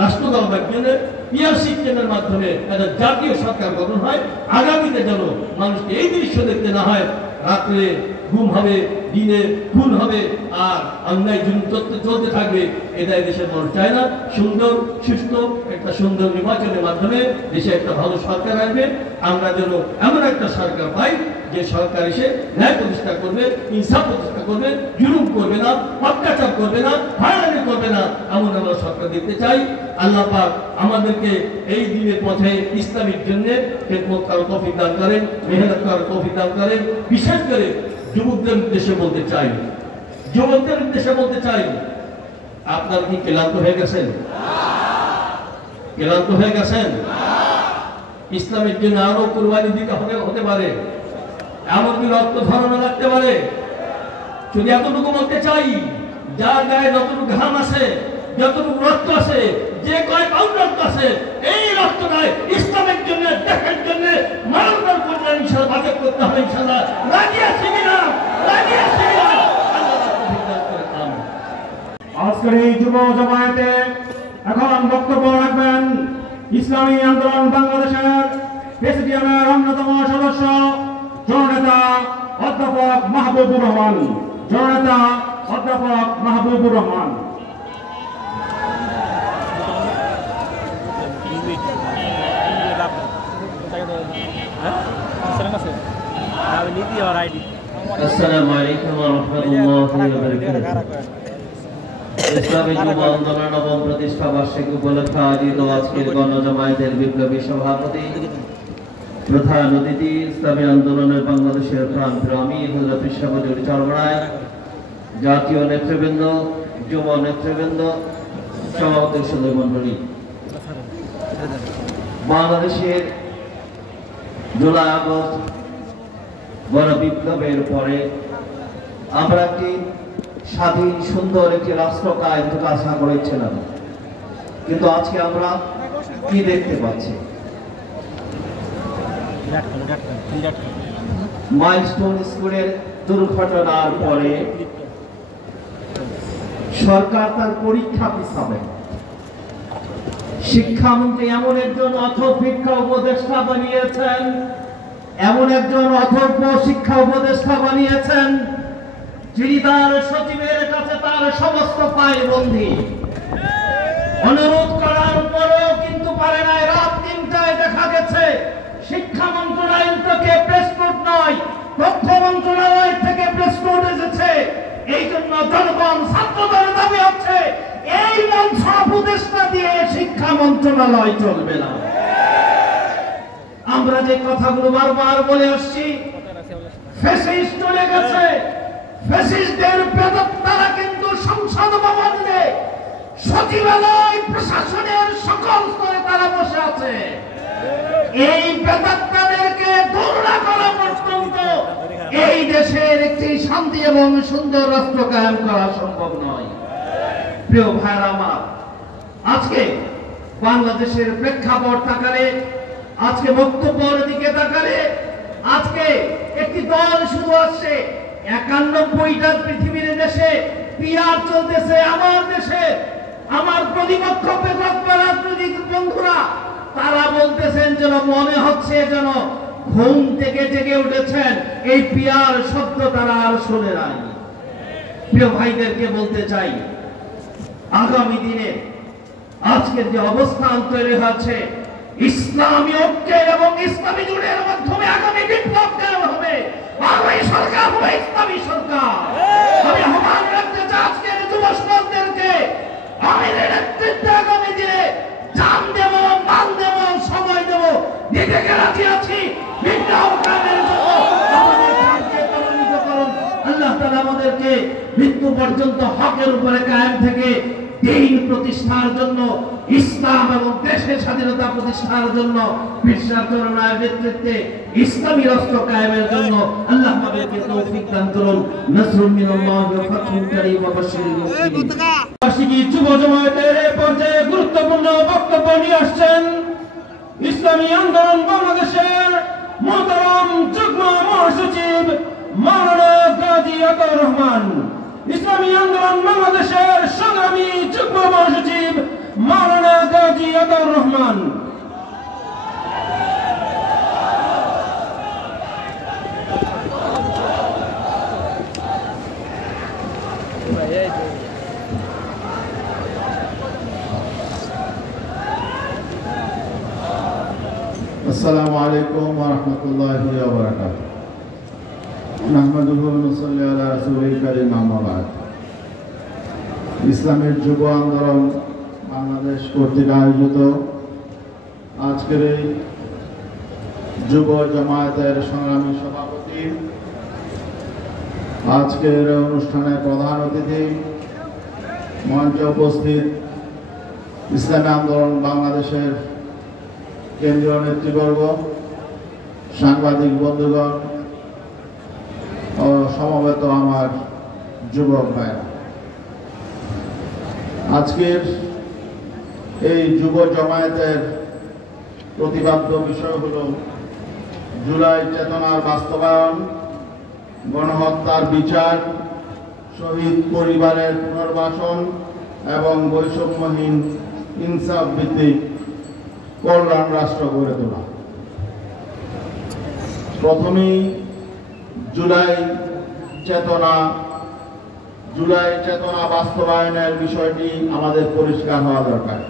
রাষ্ট্রদল জন্য পিয়ার সিস্টেমের মাধ্যমে একটা জাতীয় সরকার গঠন হয়। আগামীতে যেন মানুষকে এই দৃশ্য দেখতে না হয়, রাত্রে ঘুম হবে, দিনে খুন হবে, আর অন্যায় জুলুম চলতে থাকবে। এটাই দেশের মানুষ চায় না। সুন্দর সুষ্ঠু একটা সুন্দর নির্বাচনের মাধ্যমে দেশে একটা ভালো সরকার আসবে। আমরা যেন এমন একটা সরকার পাই যে সরকার এসে ন্যায় প্রতিষ্ঠা করবে, ইনসাফ প্রতিষ্ঠা করবে, জুলুম করবে না, অত্যাচার করবে না, হয়রানি করবে না, এমন আমরা সরকার দেখতে চাই। আল্লাহ পাক আমাদেরকে এই দিনের পথে ইসলামের জন্য খেদমত করার তৌফিক দান করেন, মেহনত করার তৌফিক দান করেন। বিশেষ করে যুবকদের উদ্দেশ্যে বলতে চাই, যুবকদের উদ্দেশ্যে বলতে চাই, আপনারা কি ক্লান্ত হয়ে গেছেন? ক্লান্ত হয়ে গেছেন? ইসলামের জন্য আরো কুরবানি দিতে হতে পারে, এমনকি রক্ত ঝরানো লাগতে পারে। শুধু এতটুকু বলতে চাই, যার গায়ে যতটুকু ঘাম আছে, যতটুকু রক্ত আছে, যে কয় পাউন্ড রক্ত আছে, এই রক্তটাই ইসলামের জন্য, দেশের জন্য, মানবতার কল্যাণ ইনশাআল্লাহ বাজেট করতে হবে ইনশাআল্লাহ। রাজি আছি কিনা? রাজি আছি কিনা? আল্লাহ তাআলা তৌফিক দান করে। আমিন। আজকের এই যুব জামায়াতে এখন বক্তব্য রাখবেন ইসলামী আন্দোলন বাংলাদেশের প্রেসিডিয়ামের অন্যতম সদস্য জননেতা অধ্যাপক মাহবুবুর রহমান। জননেতা অধ্যাপক মাহবুবুর রহমান। আসসালামু আলাইকুম ওয়া রাহমাতুল্লাহি ওয়া বারাকাতুহু। ইসলামী যুব আন্দোলন নবম প্রতিষ্ঠা বার্ষিকী উপলক্ষে আয়োজিত আজকের গণজামায়াতের বিপ্লবী সভাপতি, প্রধান অতিথি, ইসলামী আন্দোলনের বাংলাদেশের প্রাণপ্রিয় আমির হযরত ইশাকুর চরমরায়, জাতীয় নেতৃবৃন্দ, যুব নেতৃবৃন্দ, সভাপতি সদস্য মণ্ডলী, বাংলাদেশের জুলাই আগস্ট গণ বিপ্লবের পরে আমরা একটি স্বাধীন সুন্দর একটি রাষ্ট্র কায়েম থেকে আশা করেছিলাম, কিন্তু আজকে আমরা কি দেখতে পাচ্ছি? মাইলস্টোন স্কুলের দুর্ঘটনার পরে সরকার তার পরীক্ষা পিছাবে। শিক্ষামন্ত্রী এমন একজন অথর্ব শিক্ষা উপদেষ্টা বানিয়েছেন, এমন একজন অথর্ব শিক্ষা উপদেষ্টা বানিয়েছেন যিনি তার সচিবের কাছে তার সমস্ত পায়বন্দী। অনুরোধ করার পরেও কিন্তু পারে নাই। রাত ৩টায় দেখা গেছে শিক্ষা মন্ত্রণালয় থেকে প্রেস নোট নয়, তথ্য মন্ত্রণালয় থেকে প্রেস নোট এসেছে। এই জন্য জনগণ, ছাত্রদের দাবি হচ্ছে এই মঞ্চ উপদেষ্টা দিয়ে শিক্ষা মন্ত্রণালয় চলবে না। আমরা যে কথাগুলো বারবার বলে আসছি, ফ্যাসিস্ট চলে গেছে, ফ্যাসিস্টদের প্রেতাত্মারা কিন্তু সংসদ ভবনে, সচিবালয়, প্রশাসনের সকল স্তরে তারা বসে আছে। এই প্রেতাত্মাদেরকে দূর না করা পর্যন্ত এই দেশের একটি শান্তি এবং সুন্দর রাষ্ট্র কায়েম করা সম্ভব নয়। প্রিয় ভাইরা আমার, আজকে বাংলাদেশের প্রেক্ষাপট তাকালে, আজকে বক্তব্যের দিকে তাকালে, আজকে একটি দল শুধু আসছে। ৯১টা পৃথিবীর দেশে পিআর চলতেছে। আমার দেশে আমার প্রতিপক্ষ রাজনৈতিক বন্ধুরা তারা বলতেছেন যেন মনে হচ্ছে যেন ঘুম থেকে জেগে উঠেছেন, এই পিআর শব্দ তারা আর শোনে নাই। প্রিয় ভাইদেরকে বলতে চাই, আগামী দিনে আজকের যে অবস্থান তৈরি হচ্ছে, ইসলামী ঐক্যের এবং ইসলামী জোটের মাধ্যমে আগামী বিপ্লব কায়েম হবে। বাংলাদেশ সরকার হবে ইসলামী সরকার। আমি আহ্বান রাখতে চাই আজকের যুব সমাজদেরকে, আমিরের নেতৃত্বে আগামী দিনে জান দেব, মান দেব, সময় দেব, নিজেকে রাজি আছি বিপ্লব কায়েমের জন্য। আমাদের প্রাণকে ত্বরান্বিত করুন। আল্লাহ তাআলা আমাদেরকে মৃত্যু পর্যন্ত হকের উপরে কায়েম থেকে দিন প্রতিষ্ঠার জন্য, ইসলাম এবং দেশের স্বাধীনতা প্রতিষ্ঠার জন্য, বিশ্বাস চরণার নেতৃত্বে ইসলামী রাষ্ট্র কায়েমের জন্য আল্লাহ আমাদেরকে তৌফিক দান করুন। নাসরুম মিনাল্লাহি ওয়া ফাতহুন কারীম ওয়া বাশশিরিল মুমিনিন। বার্ষিকী যুব জামায়াতের এই পর্যায়ে গুরুত্বপূর্ণ বক্তব্য নিয়ে আসছেন ইসলামী আন্দোলন বাংলাদেশের মোহতারাম যুগ্ম মহাসচিব মাওলানা গাজী আতাউর রহমান। ইসলামী আন্দোলন বাংলাদেশের সংগ্রামী যুগ্ম মহাসচিব মাওলানা গাজী আতাউর রহমান। আসসালামু আলাইকুম ওয়া রাহমাতুল্লাহি ওয়া বারাকাতুহু। নাহমাদুহু ওয়া নুসাল্লি আলা রাসূলিল কারীম, আম্মা বা'দ। ইসলামের যুব আন্দোলন বাংলাদেশ কর্তৃক আয়োজিত আজকের এই যুব জামায়াতের সংগ্রামী সভাপতি, আজকের অনুষ্ঠানের প্রধান অতিথি, মঞ্চে উপস্থিত ইসলামী আন্দোলন বাংলাদেশের কেন্দ্রীয় নেতৃবর্গ, সাংবাদিক বন্ধুগণ ও সমবেত আমার যুবক ভাইরা, আজকের এই যুব জমায়েতের প্রতিপাদ্য বিষয় হল জুলাই চেতনার বাস্তবায়ন, গণহত্যার বিচার, শহীদ পরিবারের পুনর্বাসন এবং বৈষম্যহীন ইনসাফ ভিত্তিক কল্যাণ রাষ্ট্র গড়ে তোলা। প্রথমেই জুলাই চেতনা বাস্তবায়নের বিষয়টি আমাদের পরিষ্কার হওয়া দরকার।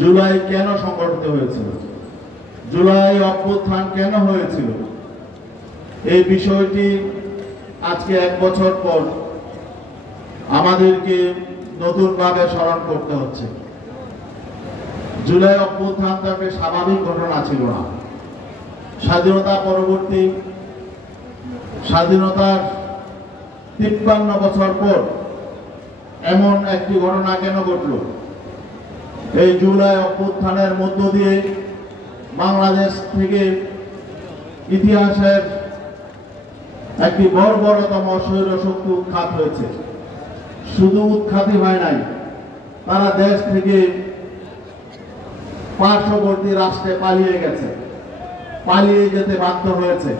জুলাই কেন সংগঠিত হয়েছিল, জুলাই অভ্যুত্থান কেন হয়েছিল, এই বিষয়টি আজকে 1 বছর পর আমাদেরকে নতুনভাবে স্মরণ করতে হচ্ছে। জুলাই অভ্যুত্থান তো একটা স্বাভাবিক ঘটনা ছিল না। স্বাধীনতা পরবর্তী, স্বাধীনতার 53 বছর পর এমন একটি ঘটনা কেন ঘটল? এই জুলাই অভ্যুত্থানের মধ্য দিয়ে বাংলাদেশ থেকে ইতিহাসের একটি বর্বরতম স্বৈরশক্তি উৎখাত হয়েছে। শুধু উৎখাতই হয় নাই, তারা দেশ থেকে পার্শ্ববর্তী রাষ্ট্রে পালিয়ে গেছে, পালিয়ে যেতে বাধ্য হয়েছে।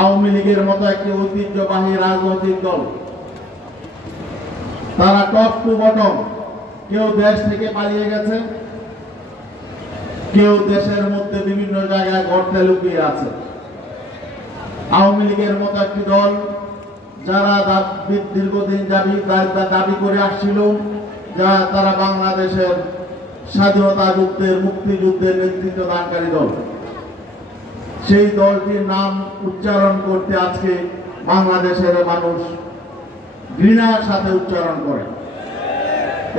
আওয়ামী লীগের মতো একটি ঐতিহ্যবাহী রাজনৈতিক দল, তারা টপ টু বটম, কেউ দেশ থেকে পালিয়ে গেছে, কেউ দেশের মধ্যে বিভিন্ন জায়গায় গর্তে লুকিয়ে আছে। আওয়ামী লীগের মতো একটি দল যারা দীর্ঘদিন দাবি করে আসছিল তারা বাংলাদেশের স্বাধীনতা যুদ্ধের, মুক্তিযুদ্ধের নেতৃত্ব দানকারী দল, সেই দলটির নাম উচ্চারণ করতে আজকে বাংলাদেশের মানুষ ঘৃণার সাথে উচ্চারণ করে।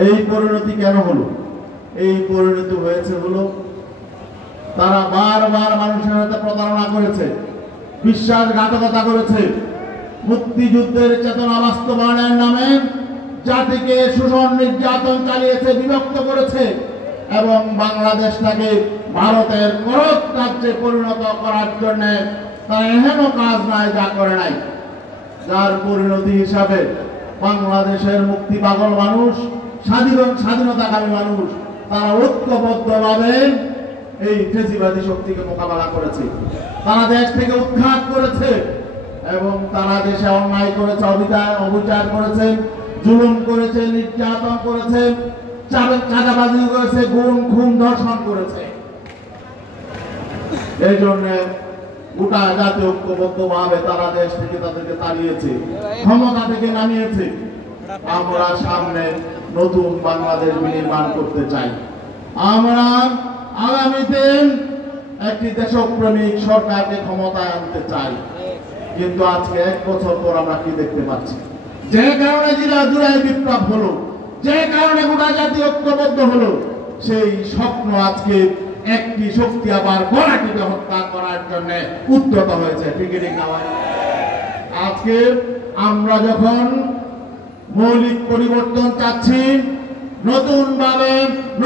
এই পরিণতি কেন হলো? এই পরিণতি হয়েছে হলো তারা বারবার মানুষের সাথে প্রতারণা করেছে, বিশ্বাসঘাতকতা করেছে, মুক্তিযুদ্ধের চেতনা বাস্তবায়নের নামে জাতিকে শোষণ নির্যাতন চালিয়েছে, বিভক্ত করেছে এবং বাংলাদেশটাকে ভারতের করত রাজ্যে পরিণত করার জন্য তারা এহেন কাজ নাই যা করে নাই। যার পরিণতি হিসাবে বাংলাদেশের মুক্তি পাগল মানুষ, স্বাধীনতাকামী মানুষ, তারা ঐক্যবদ্ধভাবে এই ফেসিবাদী শক্তিকে মোকাবেলা করেছে। তারা দেশ থেকে উৎখাত করেছে এবং তারা দেশে অন্যায় করেছে, অবিচার করেছে, জুলুম করেছে, নির্যাতন করেছে, চাঁদাবাজি করেছে, গুম খুন ধর্ষণ করেছে। এই জন্য গোটা জাতি ঐক্যবদ্ধভাবে তারা দেশ থেকে তাদেরকে তাড়িয়েছে, ক্ষমতা থেকে নামিয়েছে। আমরা সামনে নতুন বাংলাদেশ বিনির্মাণ করতে চাই। আমরা আগামীতে একটি দেশপ্রেমিক সরকারকে ক্ষমতায় আনতে চাই। কিন্তু আজকে 1 বছর পর আমরা কি দেখতে পাচ্ছি? যে কারণে জুলাই বিপ্লব হলো, যে কারণে গোটা জাতি ঐক্যবদ্ধ হলো, সেই স্বপ্ন আজকে একটি শক্তি আবার গণাটিকে হত্যা করার জন্য উদ্যত হয়েছে। ঠিক না ভাই? আজকে আমরা যখন মৌলিক পরিবর্তন চাচ্ছি, নতুনভাবে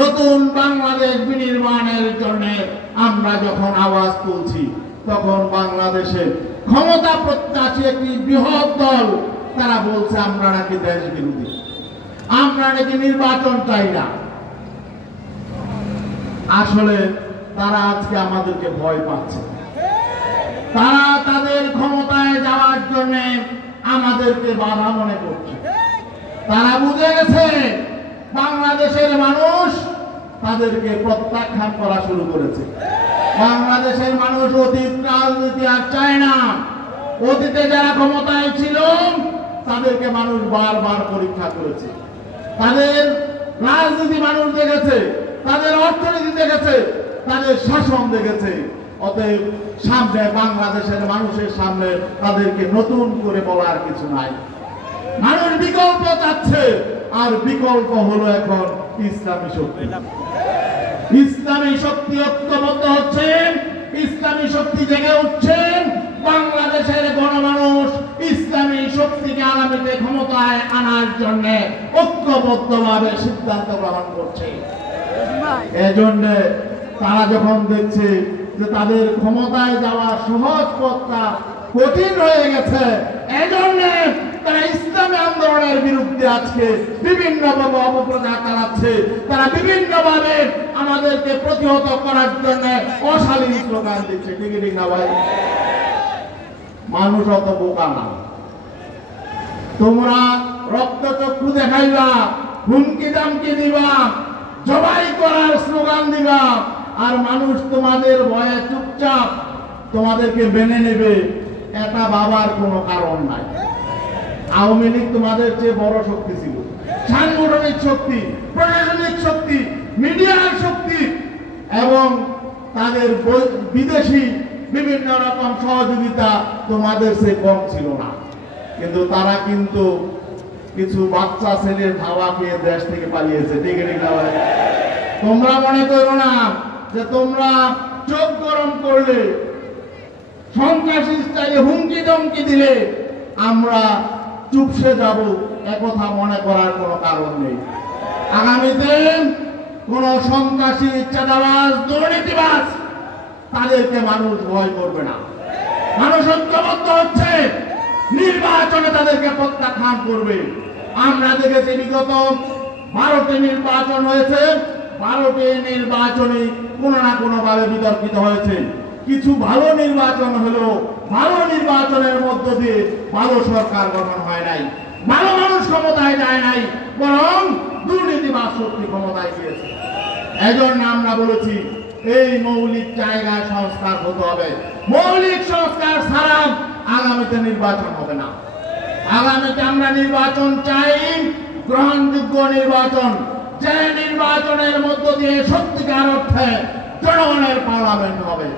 নতুন বাংলাদেশ বিনির্মাণের জন্য আমরা যখন আওয়াজ তুলছি, তখন বাংলাদেশের ক্ষমতা প্রত্যাশী একটি বৃহৎ দল তারা বলছে আমরা নাকি দেশ বিরোধী, আমরা নাকি নির্বাচন চাই না। আসলে তারা আজকে আমাদেরকে ভয় পাচ্ছে। তারা তাদের ক্ষমতায় যাওয়ার জন্য আমাদেরকে বাধা মনে করছে। তারা বুঝে গেছে বাংলাদেশের মানুষ তাদেরকে প্রত্যাখ্যান করা শুরু করেছে। বাংলাদেশের মানুষ অতীত রাজনীতি আর চায় না। অতীতে যারা ক্ষমতায় ছিল তাদেরকে মানুষ বারবার পরীক্ষা করেছে, তাদের রাজনীতি মানুষ দেখেছে, তাদের অর্থনীতি দেখেছে, তাদের শাসন দেখেছে। অতএব সামনে বাংলাদেশের মানুষের সামনে তাদেরকে নতুন করে বলার কিছু নাই। মানুষ বিকল্প চাচ্ছে, আর বিকল্প হলো এখন ইসলামী শক্তি। ইসলামী শক্তি ঐক্যবদ্ধ হচ্ছেন, ইসলামী শক্তি জেগে উঠছেন। বাংলাদেশের গণমানুষ ইসলামী শক্তিকে আগামীতে ক্ষমতায় আনার জন্য ঐক্যবদ্ধভাবে সিদ্ধান্ত গ্রহণ করছে। এজন্য তারা যখন দেখছে যে তাদের ক্ষমতায় যাওয়ার সহজ পথটা কঠিন হয়ে গেছে, এজন্য তারা ইসলামী আন্দোলনের বিরুদ্ধে আজকে বিভিন্নভাবে অপপ্রচার চালাচ্ছে, তারা বিভিন্নভাবে আমাদেরকে প্রতিহত করার জন্য অশালীন স্লোগান দিচ্ছে। ঠিক না ভাই? মানুষ অত বোকা না। তোমরা রক্তচক্ষু দেখাইবা, হুমকি দামকি দিবা, জবাই করার স্লোগান দিবা, আর মানুষ তোমাদের ভয়ে চুপচাপ তোমাদেরকে মেনে নেবে, এটা ভাবার কোনো কারণ নাই। আওয়ামী লীগ তোমাদের চেয়ে বড় শক্তি ছিল, সাংগঠনিক শক্তি, প্রশাসনিক শক্তি, মিডিয়ার শক্তি এবং তাদের বিদেশি বিভিন্ন রকম সহযোগিতা তোমাদের চেয়ে কম ছিল না। কিন্তু তারা কিন্তু কিছু বাচ্চা ছেলের ধাওয়া খেয়ে দেশ থেকে পালিয়েছে। ঠিক না ভাই? তোমরা মনে করো না যে তোমরা চোখ গরম করলে, সন্ত্রাসী স্টাইলে হুমকি দমকি দিলে আমরা চুপসে যাব, একথা মনে করার কোনো কারণ নেই। আগামীতে কোন সন্ত্রাসী, চাঁদাবাজ, দুর্নীতিবাজ তাদেরকে মানুষ ভয় করবে না। মানুষ ঐক্যবদ্ধ হচ্ছে, নির্বাচনে তাদেরকে প্রত্যাখ্যান করবে। আমরা দেখেছি বিগত 12টি নির্বাচন হয়েছে, 12টি নির্বাচনে কোনো না কোনো ভাবে বিতর্কিত হয়েছে। কিছু ভালো নির্বাচন হলো, ভালো নির্বাচনের মধ্য দিয়ে ভালো সরকার গঠন হয় নাই, ভালো মানুষ ক্ষমতায় যায় নাই, বরং দুর্নীতিবাদ শক্তি ক্ষমতায় গিয়েছে। এজন্য আমরা বলেছি এই মৌলিক জায়গায় সংস্কার হতে হবে। মৌলিক সংস্কার ছাড়া আগামীতে নির্বাচন হবে না। আগামীতে আমরা নির্বাচন চাই, গ্রহণযোগ্য নির্বাচন, যে নির্বাচনের মধ্য দিয়ে সত্যিকার অর্থে জনগণের পার্লামেন্ট হবে,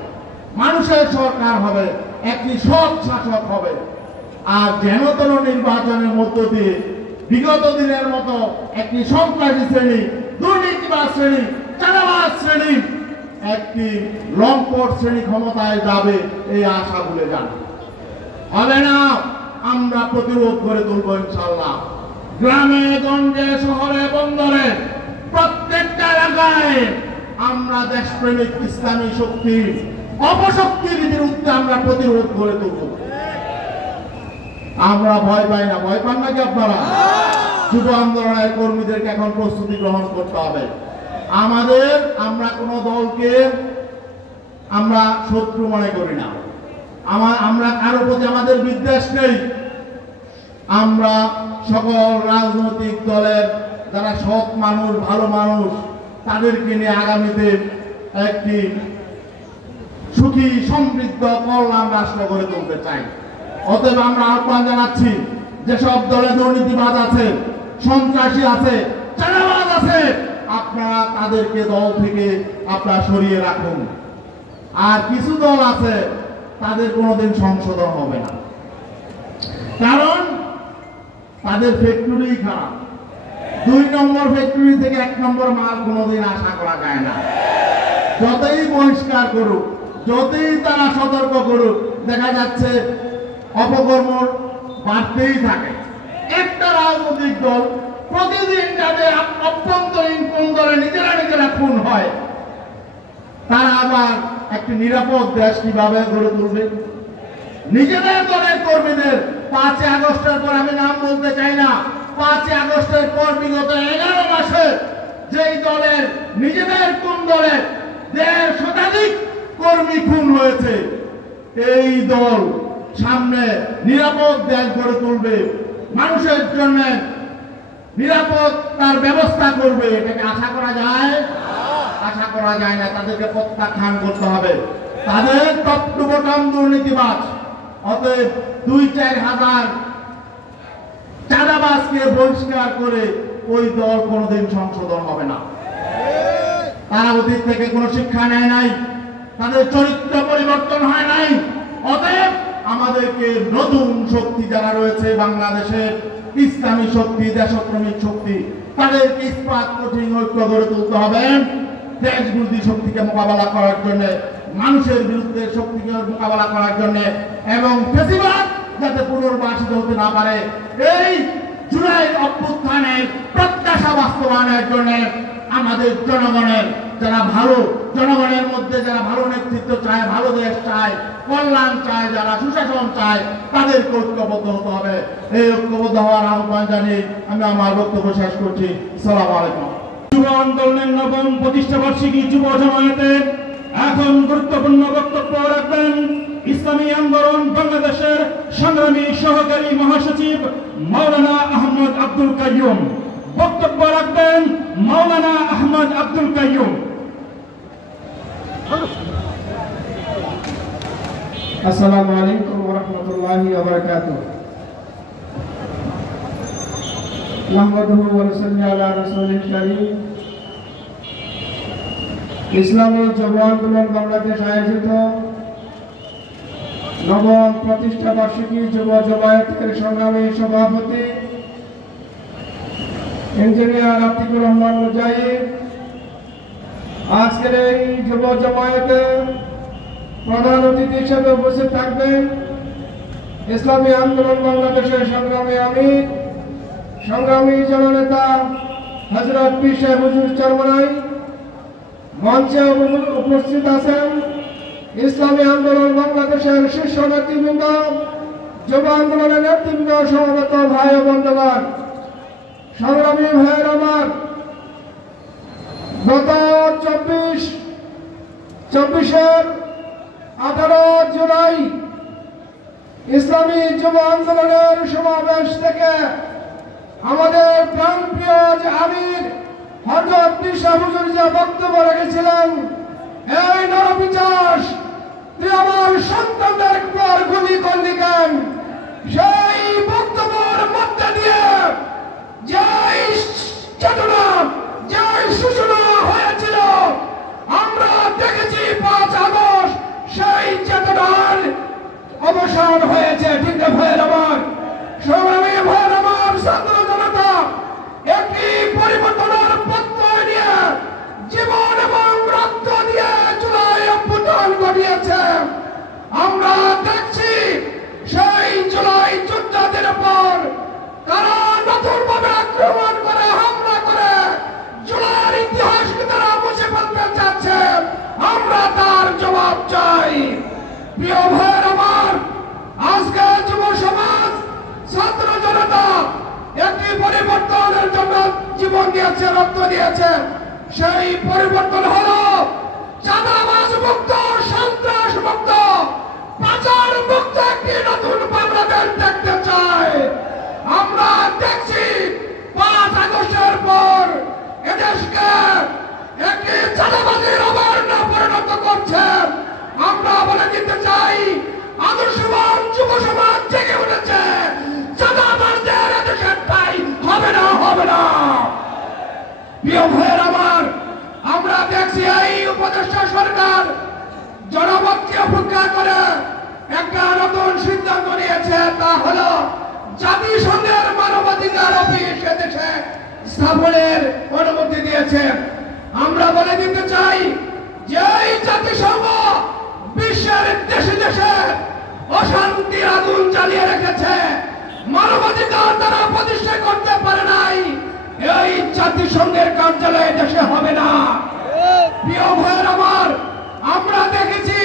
মানুষের সরকার হবে, একটি সৎ শাসক হবে। আর যেন তেন নির্বাচনের মধ্য দিয়ে বিগত দিনের মতো একটি সন্ত্রাসী শ্রেণী, দুর্নীতিবাদ শ্রেণী, চাঁদাবাজ শ্রেণী, একটি লম্পট শ্রেণী ক্ষমতায় যাবে, এই আশা ভুলে যান। হবে না। আমরা প্রতিরোধ করে তুলব ইনশাআল্লাহ। গ্রামে গঞ্জে, শহরে বন্দরে, প্রত্যেকটা এলাকায় আমরা দেশপ্রেমিক ইসলামী শক্তি, অপশক্তির বিরুদ্ধে আমরা প্রতিরোধ করে তুলব। আমরা ভয় পাই না। ভয় পান নাকি আপনারা? যুব আন্দোলনের কর্মীদেরকে এখন প্রস্তুতি গ্রহণ করতে হবে। আমরা কোন দলকে আমরা শত্রু মনে করি না, আমরা কারো প্রতি আমাদের বিদ্বেষ নেই। আমরা সকল রাজনৈতিক দলের যারা সৎ মানুষ, ভালো মানুষ, তাদেরকে নিয়ে আগামীতে একটি সুখী, সমৃদ্ধ, কল্যাণ রাষ্ট্র গড়ে তুলতে চাই। অতএব আমরা আহ্বান জানাচ্ছি, যেসব দলে দুর্নীতিবাদ আছে, সন্ত্রাসী আছে, চাঁদাবাজ আছে, আপনারা তাদেরকে দল থেকে আপনারা সরিয়ে রাখুন। আর কিছু দল আছে তাদের কোনোদিন সংশোধন হবে না, কারণ তাদের ফ্যাক্টরি খারাপ। 2 নম্বর ফ্যাক্টরি থেকে 1 নম্বর মাল কোনোদিন আশা করা যায় না। যতই বহিষ্কার করুক, যতই তারা সতর্ক করুক, দেখা যাচ্ছে অপকর্ম বাড়তেই থাকে। একটা রাজনৈতিক দল প্রতিদিন যাদের অভ্যন্তরীণ কোন দলে নিজেরা খুন হয়, তারা আবার একটি নিরাপদ দেশ কিভাবে গড়ে তুলবে? নিজেদের দলের কর্মীদের 5 আগস্টের পর, আমি নাম বলতে চাই না, 5 আগস্টের পর বিগত 11 মাসে যেই দলের, নিজেদের কোন দলের 1.5 শতাধিক কর্মী খুন হয়েছে, এই দল সামনে নিরাপদ দেশ গড়ে তুলবে, মানুষের জন্য নিরাপত্তার ব্যবস্থা করবে, এটাকে আশা করা যায়? আশা করা যায় না। তাদেরকে প্রত্যাখ্যান করতে হবে। তাদের টপ টু বটম দুর্নীতিবাজ। অতএব 2-4 হাজার চাঁদাবাজকে বহিষ্কার করে ওই দল কোনোদিন সংশোধন হবে না। তারা অতীত থেকে কোনো শিক্ষা নেয় নাই, তাদের চরিত্র পরিবর্তন হয় নাই। অতএব আমাদেরকে নতুন শক্তি যারা রয়েছে বাংলাদেশের, ইসলামী শক্তি, দেশপ্রেমিক শক্তি, তাদেরকে ইস্পাত কঠিন ঐক্য গড়ে তুলতে হবে দেশ বিরোধী শক্তিকে মোকাবেলা করার জন্য, মানুষের বিরুদ্ধে শক্তিকে মোকাবেলা করার জন্য, এবং ফ্যাসিবাদ যাতে পুনর্বাসিত হতে না পারে, এই জুলাই অভ্যুত্থানের প্রত্যাশা বাস্তবায়নের জন্য আমাদের জনগণের যারা ভালো জনগণের মধ্যে যারা ভালো নেতৃত্ব চায়, ভালো দেশ চায়, কল্যাণ চায়, যারা সুশাসন চায়, তাদেরকে ঐক্যবদ্ধ হতে হবে। এই ঐক্যবদ্ধ হওয়ার আহ্বান জানিয়ে আমি আমার বক্তব্য শেষ করছি। আসসালামু আলাইকুম। যুব আন্দোলনের নবম প্রতিষ্ঠা বার্ষিকী যুব জামায়াতে এখন গুরুত্বপূর্ণ বক্তব্য রাখবেন ইসলামী আন্দোলন বাংলাদেশের সংগ্রামী সহকারী মহাসচিব মাওলানা আহমদ আব্দুল কাইয়ুম। বক্তব্য রাখবেন মাওলানা আহমদ আব্দুল কাইয়ুম। আসসালামু আলাইকুম ওয়া রাহমাতুল্লাহি ওয়া বারাকাতুহু। নাহমাদুহু ওয়া নুসাল্লি আলা রাসূলিল কারীম। ইসলামী যুব আন্দোলন বাংলাদেশ আয়োজিত নবম প্রতিষ্ঠা বার্ষিকী যুব জামায়াতের সংগ্রামী সভাপতি ইঞ্জিনিয়ার আতিকুর রহমান মুজাহিদ, আজকের এই যুব জামায়াতে প্রধান অতিথি হিসেবে উপস্থিত থাকবেন ইসলামী আন্দোলন বাংলাদেশের সংগ্রামী আমির, সংগ্রামী জননেতা হযরত পীর সাহেব হুজুর চরমনাই। মঞ্চে উপস্থিত আছেন ইসলামী আন্দোলন বাংলাদেশের শীর্ষ নেতৃবৃন্দ, যুব আন্দোলনের নেতৃবৃন্দ, সমবেত ভাই ও বন্ধুগণ, সংগ্রামী ভাইয়ের আমার, গত 18 জুলাই ইসলামী যুব আন্দোলনের সমাবেশ থেকে আমাদের প্রাণপ্রিয় যে আমির হযরত পীর সাহেব হুজুর যে বক্তব্য রেখেছিলেন, এই নরপিচাস তুই আমার সন্তানদের উপর গুলি করলি কেন, সেই বক্তব্যের মধ্যে দিয়ে যে চেতনা, যে সূচনা হয়েছিল, আমরা দেখেছি 5 আগস্ট সেই চেতনার অবসান হয়েছে। ঠিক না ভাইয়ের আমার, সংগ্রামী ভাইয়ের আমার, ছাত্র জনতা একটি পরিবর্তনের প্রত্যয় নিয়ে জীবন এবং রক্ত দিয়ে জুলাই অভ্যুত্থান ঘটিয়েছে। আমরা দেখছি সেই জুলাই যোদ্ধাদের উপর তারা নতুনভাবে আক্রমণ করে, হামলা করে জুলাইয়ের ইতিহাসকে তারা মুছে ফেলতে চাচ্ছে। আমরা তার জবাব চাই। প্রিয় ভাইয়ের আমার, আজকে যুব সমাজ, ছাত্র জনতা একটি পরিবর্তনের জন্য জীবন দিয়েছে, রক্ত দিয়েছে। সেই পরিবর্তন হলো চাঁদাবাজ মুক্ত, সন্ত্রাস মুক্ত, পাচার মুক্ত একটি নতুন বাংলাদেশ দেখতে চায়। আমরা দেখছি 5 আগস্টের পর এদেশকে একটি চাঁদাবাজির অভয়ারণ্যে পরিণত করছে। আমরা বলে দিতে চাই, আদর্শবান যুব সমাজ জেগে উঠেছে। চাঁদাবাজদের এদেশের ঠাঁই হবে না, হবে না। প্রিয় ভাইয়ের আমার, আমরা দেখছি এই উপদেষ্টা সরকার জনমতকে অপেক্ষা করে একটা নতুন সিদ্ধান্ত নিয়েছে, তা হলো জাতিসংঘের মানবাধিকার অফিস এদেশে স্থাপনের অনুমতি দিয়েছে। আমরা বলে দিতে চাই যে এই জাতিসংঘ বিশ্বের দেশে দেশে অশান্তির আগুন জ্বালিয়ে রেখেছে, মানবাধিকার তারা প্রতিষ্ঠা করতে পারে নাই। এই জাতিসংঘের কার্যালয় দেশে হবে না। প্রিয় ভাইয়ের আমার, আমরা দেখেছি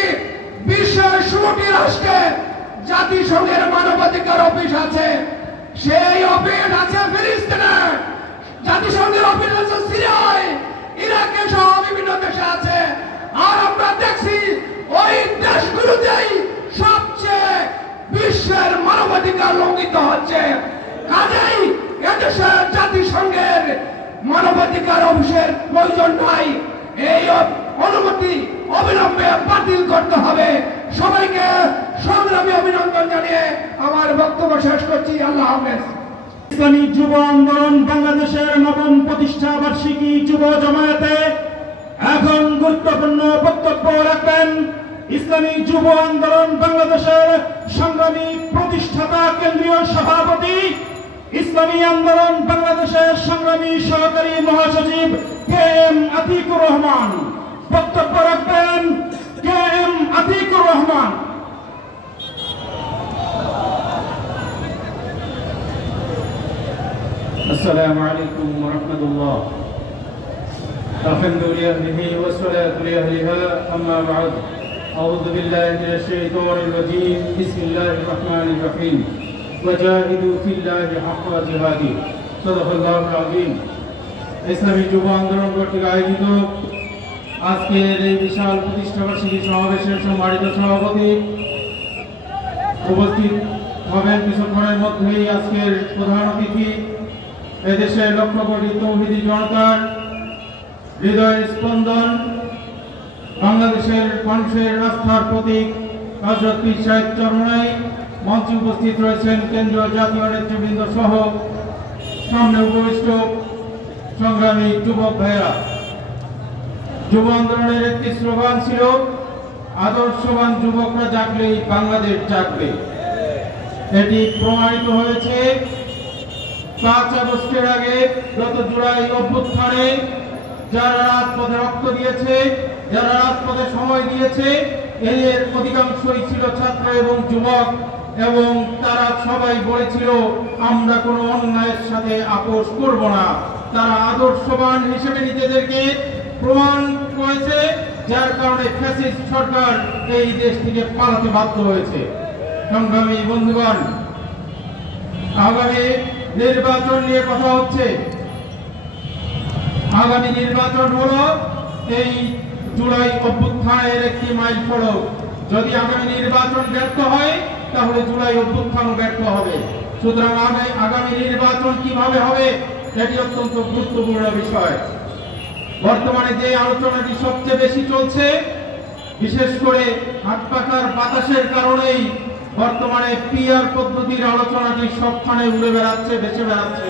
বিশ্বের 16টি রাষ্ট্রে জাতিসংঘের মানবাধিকার অফিস আছে। সেই অফিস আছে ফিলিস্তিনে, জাতিসংঘের অফিস আছে সিরিয়ায়, ইরাকে সহ বিভিন্ন দেশে আছে। আর আমরা দেখছি ওই দেশগুলোতেই সবচেয়ে বিশ্বের মানবাধিকার লঙ্ঘিত হচ্ছে। কাজেই এদেশের জাতিসংঘের মানবাধিকার অফিসের প্রয়োজন নাই। এই অনুমতি অবিলম্বে বাতিল করতে হবে। সবাইকে সংগ্রামী অভিনন্দন জানিয়ে আমার বক্তব্য শেষ করছি। আল্লাহ হাফেজ। ইসলামী যুব আন্দোলন বাংলাদেশের নবম প্রতিষ্ঠা বার্ষিকী যুব জামায়াতে এখন গুরুত্বপূর্ণ বক্তব্য রাখবেন ইসলামী যুব আন্দোলন বাংলাদেশের সংগ্রামী প্রতিষ্ঠাতা কেন্দ্রীয় সভাপতি, ইসলামী আন্দোলন বাংলাদেশের সংগ্রামী সহকারী মহাসচিব KM আতিকুর রহমান। বক্তব্য রাখবেন KM আতিকুর রহমান। আসসালামু আলাইকুম ওয়া রাহমাতুল্লাহ। الحمد لله والصلاة لأهلها أما بعد أعوذ بالله من الشيطان الرجيم بسم الله الرحمن الرحيم وجاهدوا في الله حق جهاده صدق الله العظيم ইসলামী যুব আন্দোলন কর্তৃক আয়োজিত আজকের এই বিশাল প্রতিষ্ঠাবার্ষিকী সমাবেশের সম্মানিত সভাপতি উপস্থিত হবেন কিছুক্ষণের মধ্যেই আজকের প্রধান অতিথি এদেশের লক্ষ কোটি তৌহিদি জনতার হৃদয়ের স্পন্দন বাংলাদেশের মানুষের আস্থার প্রতীক হযরত পীর সাহেব চরমনাই মঞ্চে উপস্থিত রয়েছেন কেন্দ্রীয় জাতীয় নেতৃবৃন্দ সহ সামনে উপবিষ্ট সংগ্রামী যুবক ভাইয়েরা। যুব আন্দোলনের একটি স্লোগান ছিল আদর্শবান যুবকরা জাগলেই বাংলাদেশ জাগবে। এটি প্রমাণিত হয়েছে 5 আগস্টের আগে গত জুলাই অভ্যুত্থানে যারা রাজপথে রক্ত দিয়েছে, যারা রাজপথে সময় দিয়েছে, এদের অধিকাংশই ছিল ছাত্র এবং যুবক, এবং তারা সবাই বলেছিল আমরা কোনো অন্যায়ের সাথে আপোষ করব না। তারা আদর্শবান হিসেবে নিজেদেরকে প্রমাণ করেছে, যার কারণে ফ্যাসিস্ট সরকার এই দেশ থেকে পালাতে বাধ্য হয়েছে। সংগ্রামী বন্ধুগণ, আগামী নির্বাচন নিয়ে কথা হচ্ছে। আগামী নির্বাচন হলো এই জুলাই অভ্যুত্থানের একটি মাইল ফলক। যদি আগামী নির্বাচন ব্যর্থ হয় তাহলে জুলাই অভ্যুত্থানও ব্যর্থ হবে। সুতরাং আগামী নির্বাচন কিভাবে হবে এটি অত্যন্ত গুরুত্বপূর্ণ বিষয়। বর্তমানে যে আলোচনাটি সবচেয়ে বেশি চলছে, বিশেষ করে হাত পাখার বাতাসের কারণেই বর্তমানে পিআর পদ্ধতির আলোচনাটি সবখানে উড়ে বেড়াচ্ছে, ভেসে বেড়াচ্ছে।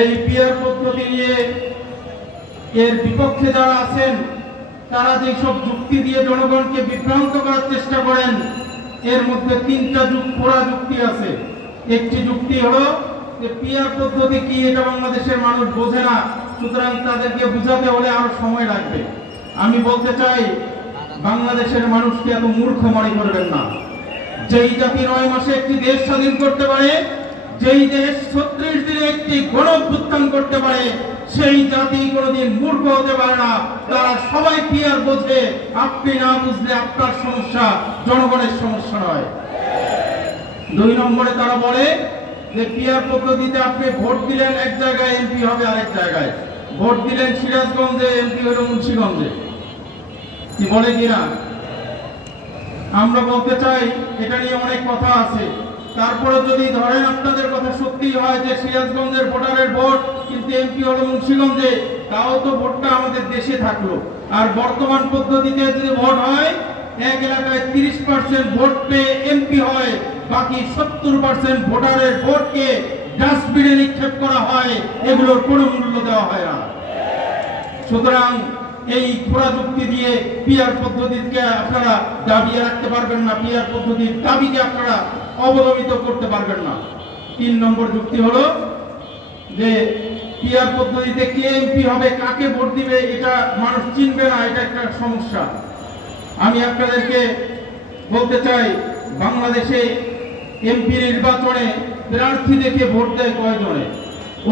এই পিআর পদ্ধতি নিয়ে এর বিপক্ষে যারা আছেন তারা যে সব যুক্তি দিয়ে জনগণকে বিভ্রান্ত করার চেষ্টা করেন, এর মধ্যে 3টা পোড়া যুক্তি আছে। একটি যুক্তি হলো যে পিআর পদ্ধতি কি এটা বাংলাদেশের মানুষ বোঝে না, সুতরাং তাদেরকে বুঝাতে হলে আরো সময় লাগবে। আমি বলতে চাই বাংলাদেশের মানুষকে এত মূর্খ মনে করবেন না। যেই জাতি 9 মাসে একটি দেশ স্বাধীন করতে পারে, যেই দেশ 36 দিনে একটি গণ অভ্যুত্থান করতে পারে, সেই জাতি কোনোদিন মূর্খ হতে পারে না। তারা সবাই পিআর বোঝে। আপনি না বুঝলে আপনার সমস্যা, জনগণের সমস্যা নয়। 2 নম্বরে তারা বলে যে পিআর পদ্ধতিতে আপনি ভোট দিলেন এক জায়গায়, এমপি হবে আরেক জায়গায়। ভোট দিলেন সিরাজগঞ্জে, এমপি হলো মুন্সিগঞ্জে। কি বলে কিনা? আমরা বলতে চাই এটা নিয়ে অনেক কথা আছে। তারপরে যদি ধরেন আপনাদের কথা সত্যি হয় যে সিরাজগঞ্জের ভোটারের ভোট কিন্তু এমপি হলো মুন্সিগঞ্জে, তাও তো ভোটটা আমাদের দেশে থাকলো। আর বর্তমান পদ্ধতিতে যদি ভোট হয়, এক এলাকায় 30% ভোট পেয়ে এমপি হয়, বাকি 70% ভোটারের ভোটকে ডাস্টবিনে নিক্ষেপ করা হয়, এগুলোর কোনো মূল্য দেওয়া হয় না। সুতরাং এই খোলা যুক্তি দিয়ে পিআর পদ্ধতিকে আপনারা দাবিয়ে রাখতে পারবেন না, পিআর পদ্ধতির দাবিকে আপনারা অবদমিত করতে পারবেন না। 3 নম্বর যুক্তি হলো যে পিআর পদ্ধতিতে কে এমপি হবে, কাকে ভোট দিবে এটা মানুষ চিনবে না, এটা একটা সমস্যা। আমি আপনাদেরকে বলতে চাই বাংলাদেশে এমপি নির্বাচনে প্রার্থী দেখে ভোট দেয় কয়জনে?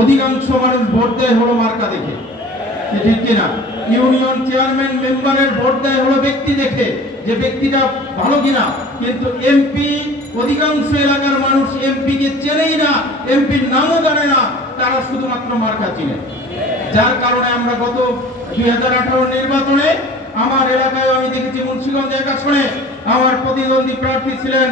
অধিকাংশ মানুষ ভোট দেয় হলো মার্কা দেখে, ঠিক কিনা? ইউনিয়ন চেয়ারম্যান মেম্বারের ভোট দেয় হলো ব্যক্তি দেখে, যে ব্যক্তিটা ভালো কিনা। কিন্তু এমপি অধিকাংশ এলাকার মানুষ এমপি কে চেনেই না, এমপির নামও জানে না, তারা শুধুমাত্র মার্কা চিনে। যার কারণে আমরা গত 2018 নির্বাচনে আমার এলাকায় আমি দেখেছি মুন্সিগঞ্জ 1 আসনে আমার প্রতিদ্বন্দ্বী প্রার্থী ছিলেন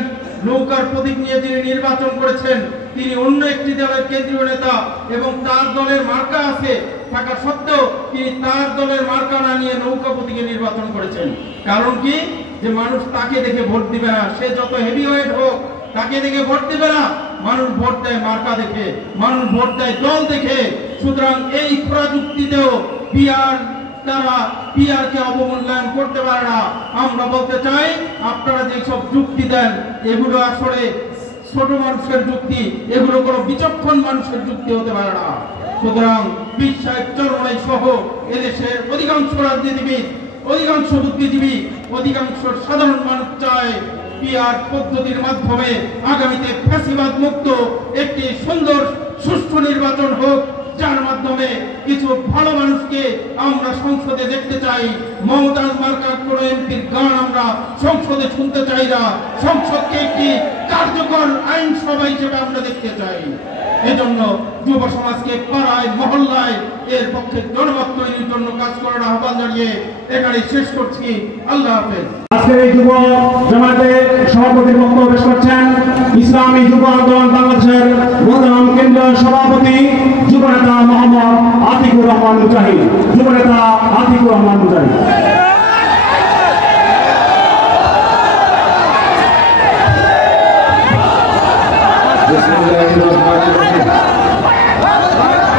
নৌকার প্রতীক নিয়ে যিনি নির্বাচন করেছেন, তিনি অন্য একটি দলের কেন্দ্রীয় নেতা এবং তার দলের মার্কা আছে থাকা সত্ত্বেও তিনি তার দলের মার্কা না নিয়ে নৌকা প্রতীকে নির্বাচন করেছেন। কারণ কি? যে মানুষ তাকে দেখে ভোট দিবে না, সে যত হেভিওয়েট হোক তাকে দেখে ভোট দিবে না। মানুষ ভোট দেয় মার্কা দেখে, মানুষ ভোট দেয় দল দেখে। সুতরাং এই খোলা যুক্তিতেও তারা পিআরকে অবমূল্যায়ন করতে পারে না। আমরা বলতে চাই আপনারা যে সব যুক্তি দেন এগুলো আসলে ছোট মানুষের যুক্তি, এগুলো কোনো বিচক্ষণ মানুষের যুক্তি হতে পারে না। সুতরাং পীর সাহেব চরমনাই সহ এদেশের অধিকাংশ রাজনীতিবিদ, অধিকাংশ বুদ্ধিজীবী, অধিকাংশ সাধারণ মানুষ চায় পিআর পদ্ধতির মাধ্যমে আগামীতে ফ্যাসিবাদ মুক্ত একটি সুন্দর সুষ্ঠু নির্বাচন হোক, যার মাধ্যমে কিছু ভালো মানুষকে আমরা সংসদে দেখতে চাই। মমতাজ মার্কার কোন এমপির গান আমরা সংসদে শুনতে চাই না। সংসদকে একটি কার্যকর আইনসভা হিসেবে আমরা দেখতে চাই। এজন্য যুব সমাজকে পাড়ায় মহল্লায় এর পক্ষে জনমত তৈরির জন্য কাজ করার আহ্বান জানিয়ে এখানে শেষ করছি। আল্লাহ হাফেজ। আজকের এই যুব জামাতে সভাপতির বক্তব্য পেশ করছেন ইসলামী যুব আন্দোলন বাংলাদেশের বর্তমান কেন্দ্রীয় সভাপতি যুবনেতা মোহাম্মদ আতিকুর রহমান মুজাহিদ। যুবনেতা আতিকুর রহমান মুজাহিদ।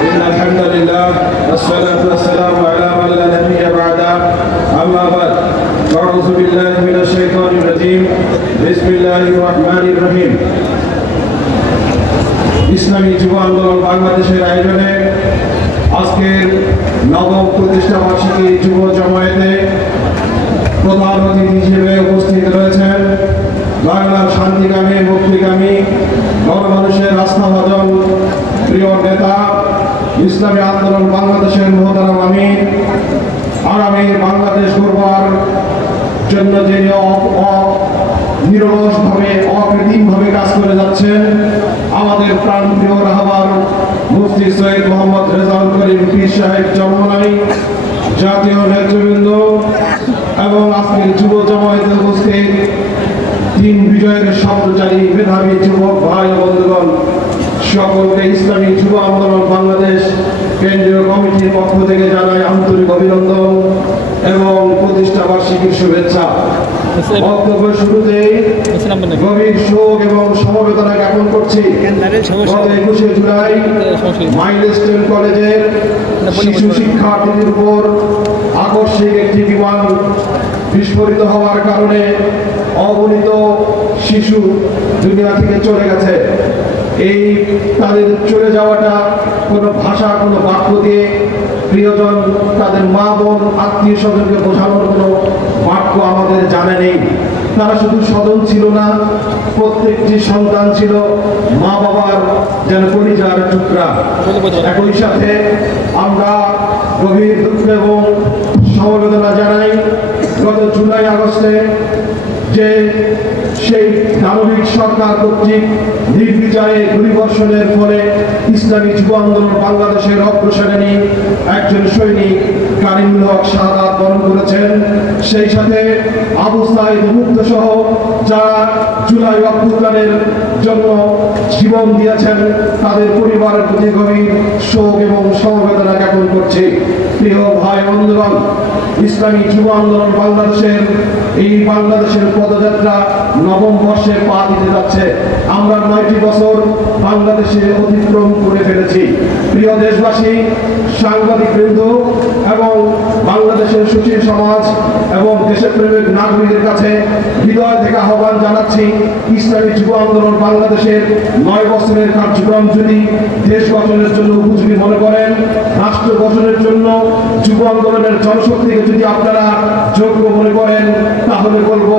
إن الحمد لله والصلاة والسلام على من لا نبي بعده أما بعد أعوذ بالله من الشيطان الرجيم بسم الله الرحمن الرحيم ইসলামী যুব আন্দোলন বাংলাদেশের আয়োজনে আজকের নবম প্রতিষ্ঠা বার্ষিকী যুব জমায়েতে প্রধান অতিথি হিসেবে উপস্থিত রয়েছেন বাংলার শান্তিকামী মুক্তিকামী গণমানুষের আস্থাভাজন প্রিয় নেতা ইসলামী আন্দোলন বাংলাদেশের মহতারাম আমির আগামী বাংলাদেশ গড়বার জন্য যিনি নিরলসভাবে অকৃত্রিমভাবে কাজ করে যাচ্ছেন আমাদের প্রাণপ্রিয় রাহবার মুফতি সৈয়দ মোহাম্মদ রেজাউল করিম পীর সাহেব জন্মনাই, জাতীয় নেতৃবৃন্দ এবং আজকের যুব জামায়াতে উপস্থিত তিন বিজয়ের শব্দচারী মেধাবী যুবক ভাই বন্ধুগণ, সকলকে ইসলামী যুব আন্দোলন বাংলাদেশ কেন্দ্রীয় কমিটির পক্ষ থেকে জানাই আন্তরিক অভিনন্দন এবং প্রতিষ্ঠা বার্ষিকীর শুভেচ্ছা। বক্তব্য শুরুতে গভীর শোক এবং সমবেদনা জ্ঞাপন করছি গত 21শে জুলাই মাইলস্টোন কলেজের শিশু শিক্ষার্থীদের উপর আকস্মিক একটি বিমান বিস্ফোরিত হওয়ার কারণে অগণিত শিশু দুনিয়া থেকে চলে গেছে। এই তাদের চলে যাওয়াটা কোনো ভাষা কোনো বাক্য দিয়ে প্রিয়জন তাদের মা বোন আত্মীয় স্বজনকে বোঝানোর কোনো বাক্য আমাদের জানা নেই। তারা শুধু স্বজন ছিল না, প্রত্যেকটি সন্তান ছিল মা বাবার যেন পরিবার টুকরা। একই সাথে আমরা গভীর দুঃখ এবং সমবেদনা জানাই গত জুলাই আগস্টে যে সেই দানবিক সরকার কর্তৃক নির্বিচারে গুলিবর্ষণের ফলে ইসলামী যুব আন্দোলন বাংলাদেশের অগ্রসেনানী একজন সৈনিক কারিমুল হক শাহাদাত বরণ করেছেন। সেই সাথে আবু সাঈদ মুক্ত সহ যারা জুলাই অভ্যুত্থানের জন্য জীবন দিয়েছেন তাদের পরিবারের প্রতি গভীর শোক এবং সমবেদনা জ্ঞাপন করছি। প্রিয় ভাই বন্ধুগণ, ইসলামী যুব আন্দোলন বাংলাদেশের এই বাংলাদেশের পদযাত্রা নবম বর্ষে পা দিতে যাচ্ছে। আমরা 9টি বছর বাংলাদেশে অতিক্রম করে ফেলেছি। প্রিয় দেশবাসী, সাংবাদিক বৃন্দ এবং বাংলাদেশের সুশীল সমাজ এবং দেশপ্রেমিক নাগরিকদের কাছে হৃদয় থেকে আহ্বান জানাচ্ছি, ইসলামী যুব আন্দোলন বাংলাদেশের 9 বছরের কার্যক্রম যদি দেশ গঠনের জন্য উপযোগী মনে করেন, রাষ্ট্র গঠনের জন্য যুব আন্দোলনের জনশক্তিকে যদি আপনারা যোগ্য মনে করেন, তাহলে বলবো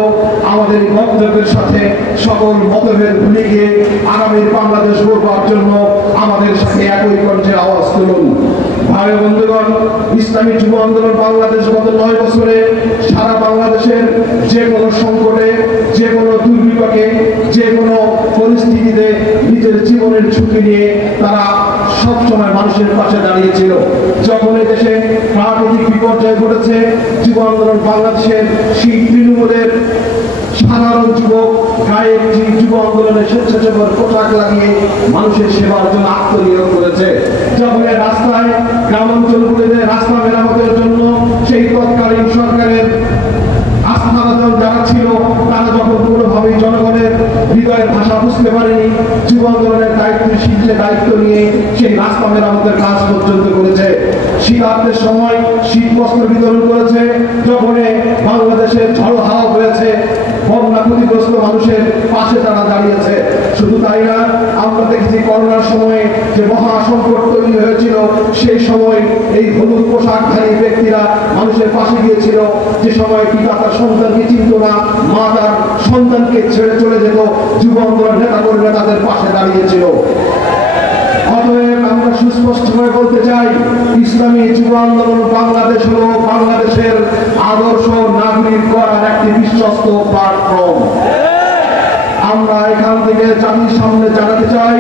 আমাদের বক্তব্যের সাথে সকল মতভেদ ভুলে গিয়ে আগামী বাংলাদেশ গড়বার জন্য আমাদের সাথে একই কণ্ঠে আওয়াজ তুলুন। ভাই বন্ধুগণ, ইসলামী যুব আন্দোলন বাংলাদেশ গত 9 বছরে সারা বাংলাদেশের যে কোনো সংকটে, যে কোনো দুর্বিপাকে, যে কোনো পরিস্থিতিতে নিজের জীবনের ঝুঁকি নিয়ে তারা সবসময় মানুষের পাশে দাঁড়িয়েছিল। যখন এই দেশে প্রাকৃতিক বিপর্যয় ঘটেছে, যুব আন্দোলন বাংলাদেশের সেই তৃণমূলের সাধারণ যুবক গায়ে যুব আন্দোলনের স্বেচ্ছাসেবক পোশাক লাগিয়ে মানুষের সেবার জন্য আত্মনিয়োগ করেছে। যখন রাস্তায় গ্রামাঞ্চলগুলিতে রাস্তা মেরামতের জন্য সেই তৎকালীন সরকারের আস্থাভাজন যারা ছিল তারা যখন কোনোভাবেই জনগণের হৃদয়ের ভাষা বুঝতে পারেনি, যুব আন্দোলনের দায়িত্ব নিয়ে সেই রাস্তা মেরামতের কাজ পর্যন্ত করেছে। শীতার্থের সময় শীত বস্ত্র বিতরণ করেছে। যখন বাংলাদেশে ঝড় হাওয়া হয়েছে, বন্যা ক্ষতিগ্রস্ত মানুষের পাশে তারা দাঁড়িয়েছে। শুধু তাই না, আমরা দেখেছি করোনার সময়ে যে মহা সংকট তৈরি হয়েছিল, সেই সময় এই হলুদ পোশাকধারী ব্যক্তিরা মানুষের পাশে গিয়েছিল। যে সময় পিতা তার সন্তানকে চিনত না, মা তার সন্তানকে ছেড়ে চলে যেত, যুব আন্দোলন নেতা কর্মীরা তাদের পাশে দাঁড়িয়েছিল। অতএব আমরা সুস্পষ্টভাবে বলতে বলতে চাই, ইসলামী যুব আন্দোলন বাংলাদেশ হল বাংলাদেশের আদর্শ নাগরিক করার একটি বিশ্বস্ত প্ল্যাটফর্ম। আমরা এখান থেকে জাতির সামনে জানাতে চাই,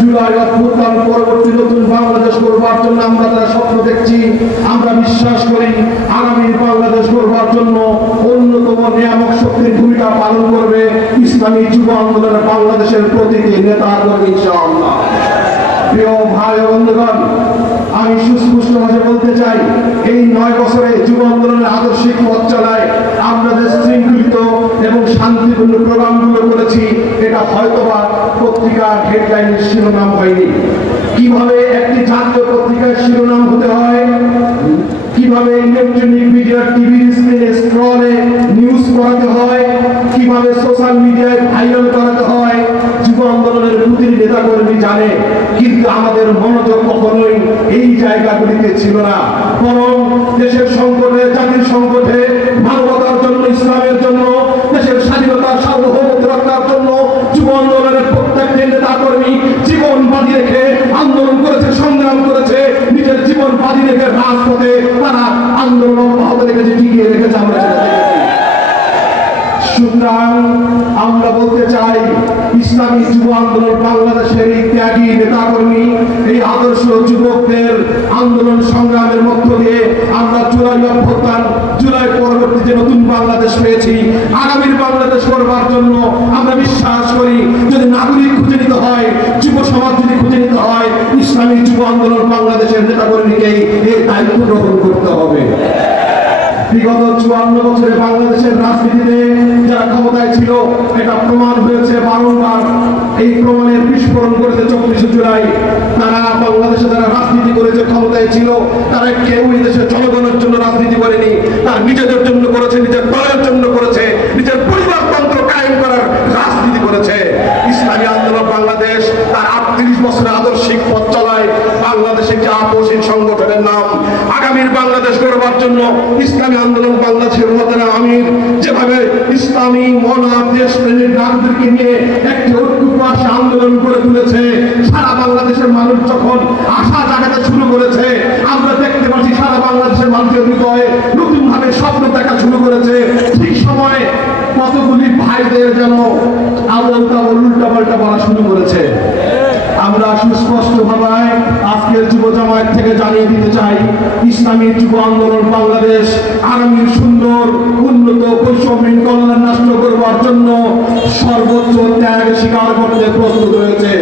জুলাই অভ্যুত্থান পরবর্তী নতুন বাংলাদেশ গড়বার জন্য আমরা তারা স্বপ্ন দেখছি। আমরা বিশ্বাস করি আগামী বাংলাদেশ গড়বার জন্য অন্যতম নিয়ামক শক্তির ভূমিকা পালন করবে ইসলামী যুব আন্দোলনের বাংলাদেশের প্রতিটি নেতা কর্মী ইনশাআল্লাহ। প্রিয় ভাই ও বন্ধুগণ, আমি সুস্পষ্ট ভাষায় বলতে চাই, এই 9 বছরে যুব আন্দোলনের আদর্শিক পথ চালায় আমরা যে শৃঙ্খলিত এবং শান্তিপূর্ণ প্রোগ্রামগুলো করেছি, এটা হয়তোবা পত্রিকার হেডলাইনের শিরোনাম হয়নি। কিভাবে একটি জাতীয় পত্রিকার শিরোনাম হতে হয়, কিভাবে ইলেকট্রনিক মিডিয়া টিভির স্ক্রিনে স্ক্রলে নিউজ পড়াতে হয়, কিভাবে সোশ্যাল মিডিয়ায় ভাইরাল করাতে হয়, যুব আন্দোলনের প্রতিটি নেতাকর্মী জানে। কিন্তু আমাদের মনোযোগ কখনোই এই জায়গাগুলিতে ছিল না, বরং দেশের সংকটে, জাতির সংকটে, মানবতার জন্য, ইসলামের জন্য, দেশের স্বাধীনতার সার্বভৌমত্ব রক্ষার জন্য যুব আন্দোলনের প্রত্যেকটি নেতাকর্মী জীবন বাজি রেখে আন্দোলন করেছে, সংগ্রাম করেছে, নিজের জীবন বাজি রেখে রাজপথে তারা আন্দোলন অব্যাহত রেখেছে, টিকিয়ে রেখেছে। আমরা সেটা দেখেছি। সুতরাং আমরা বলতে চাই, ইসলামী যুব আন্দোলন বাংলাদেশের এই ত্যাগী নেতাকর্মী, এই আদর্শ যুবকদের আন্দোলন সংগ্রামের মধ্য দিয়ে আমরা জুলাই অভ্যুত্থান, জুলাই পরবর্তী যে নতুন বাংলাদেশ পেয়েছি, আগামীর বাংলাদেশ করবার জন্য আমরা বিশ্বাস করি, যদি নাগরিক খুঁজে নিতে হয়, যুব সমাজ যদি খুঁজে নিতে হয়, ইসলামী যুব আন্দোলন বাংলাদেশের নেতাকর্মীকেই এর দায়িত্ব গ্রহণ করতে হবে। বিগত 54 বছরে বাংলাদেশের রাজনীতিতে যারা ক্ষমতায় ছিল, এটা প্রমাণ হয়েছে বারংবার। এই প্রমাণের বিস্ফোরণ করেছে 24 জুলাই। তারা বাংলাদেশে যারা রাজনীতি করেছে, ক্ষমতায় ছিল, তারা কেউই দেশের জনগণের জন্য রাজনীতি করেনি, তার নিজেদের জন্য করেছে, নিজের দলের জন্য করেছে, নিজের পরিবারতন্ত্র কায়েম করার রাজনীতি করেছে। ইসলামী আন্দোলন বাংলাদেশ তার 38 বছরের আদর্শিক পথ চালায়। বাংলাদেশে একটি আপসহীন সংগঠনের নাম। আগামীর বাংলাদেশ গড়বার জন্য ইসলামী আন্দোলন বাংলাদেশের মহাতারা আমির যেভাবে ইসলামী মনা দেশ প্রেমের নাগরিককে নিয়ে একটি ঐক্যপ্রকাশী আন্দোলন করে তুলেছে, সারা বাংলাদেশের মানুষ যখন আশা জাগাতে শুরু করেছে, আমরা দেখতে পাচ্ছি সারা বাংলাদেশের মানুষের হৃদয়ে নতুন ভাবে স্বপ্ন দেখা শুরু করেছে। ঠিক সময়ে কতগুলি ভাইদের যেন উল্টা পাল্টা বলা শুরু করেছে। আমরা সুস্পষ্ট ভাবে আজকের যুব জামায়াত থেকে জানিয়ে দিতে চাই, ইসলামী যুব আন্দোলন বাংলাদেশ আগামীর সুন্দর, উন্নত, বৈষম্যহীন কল্যাণ রাষ্ট্র করবার জন্য সর্বোচ্চ ত্যাগ স্বীকার করতে প্রস্তুত রয়েছে।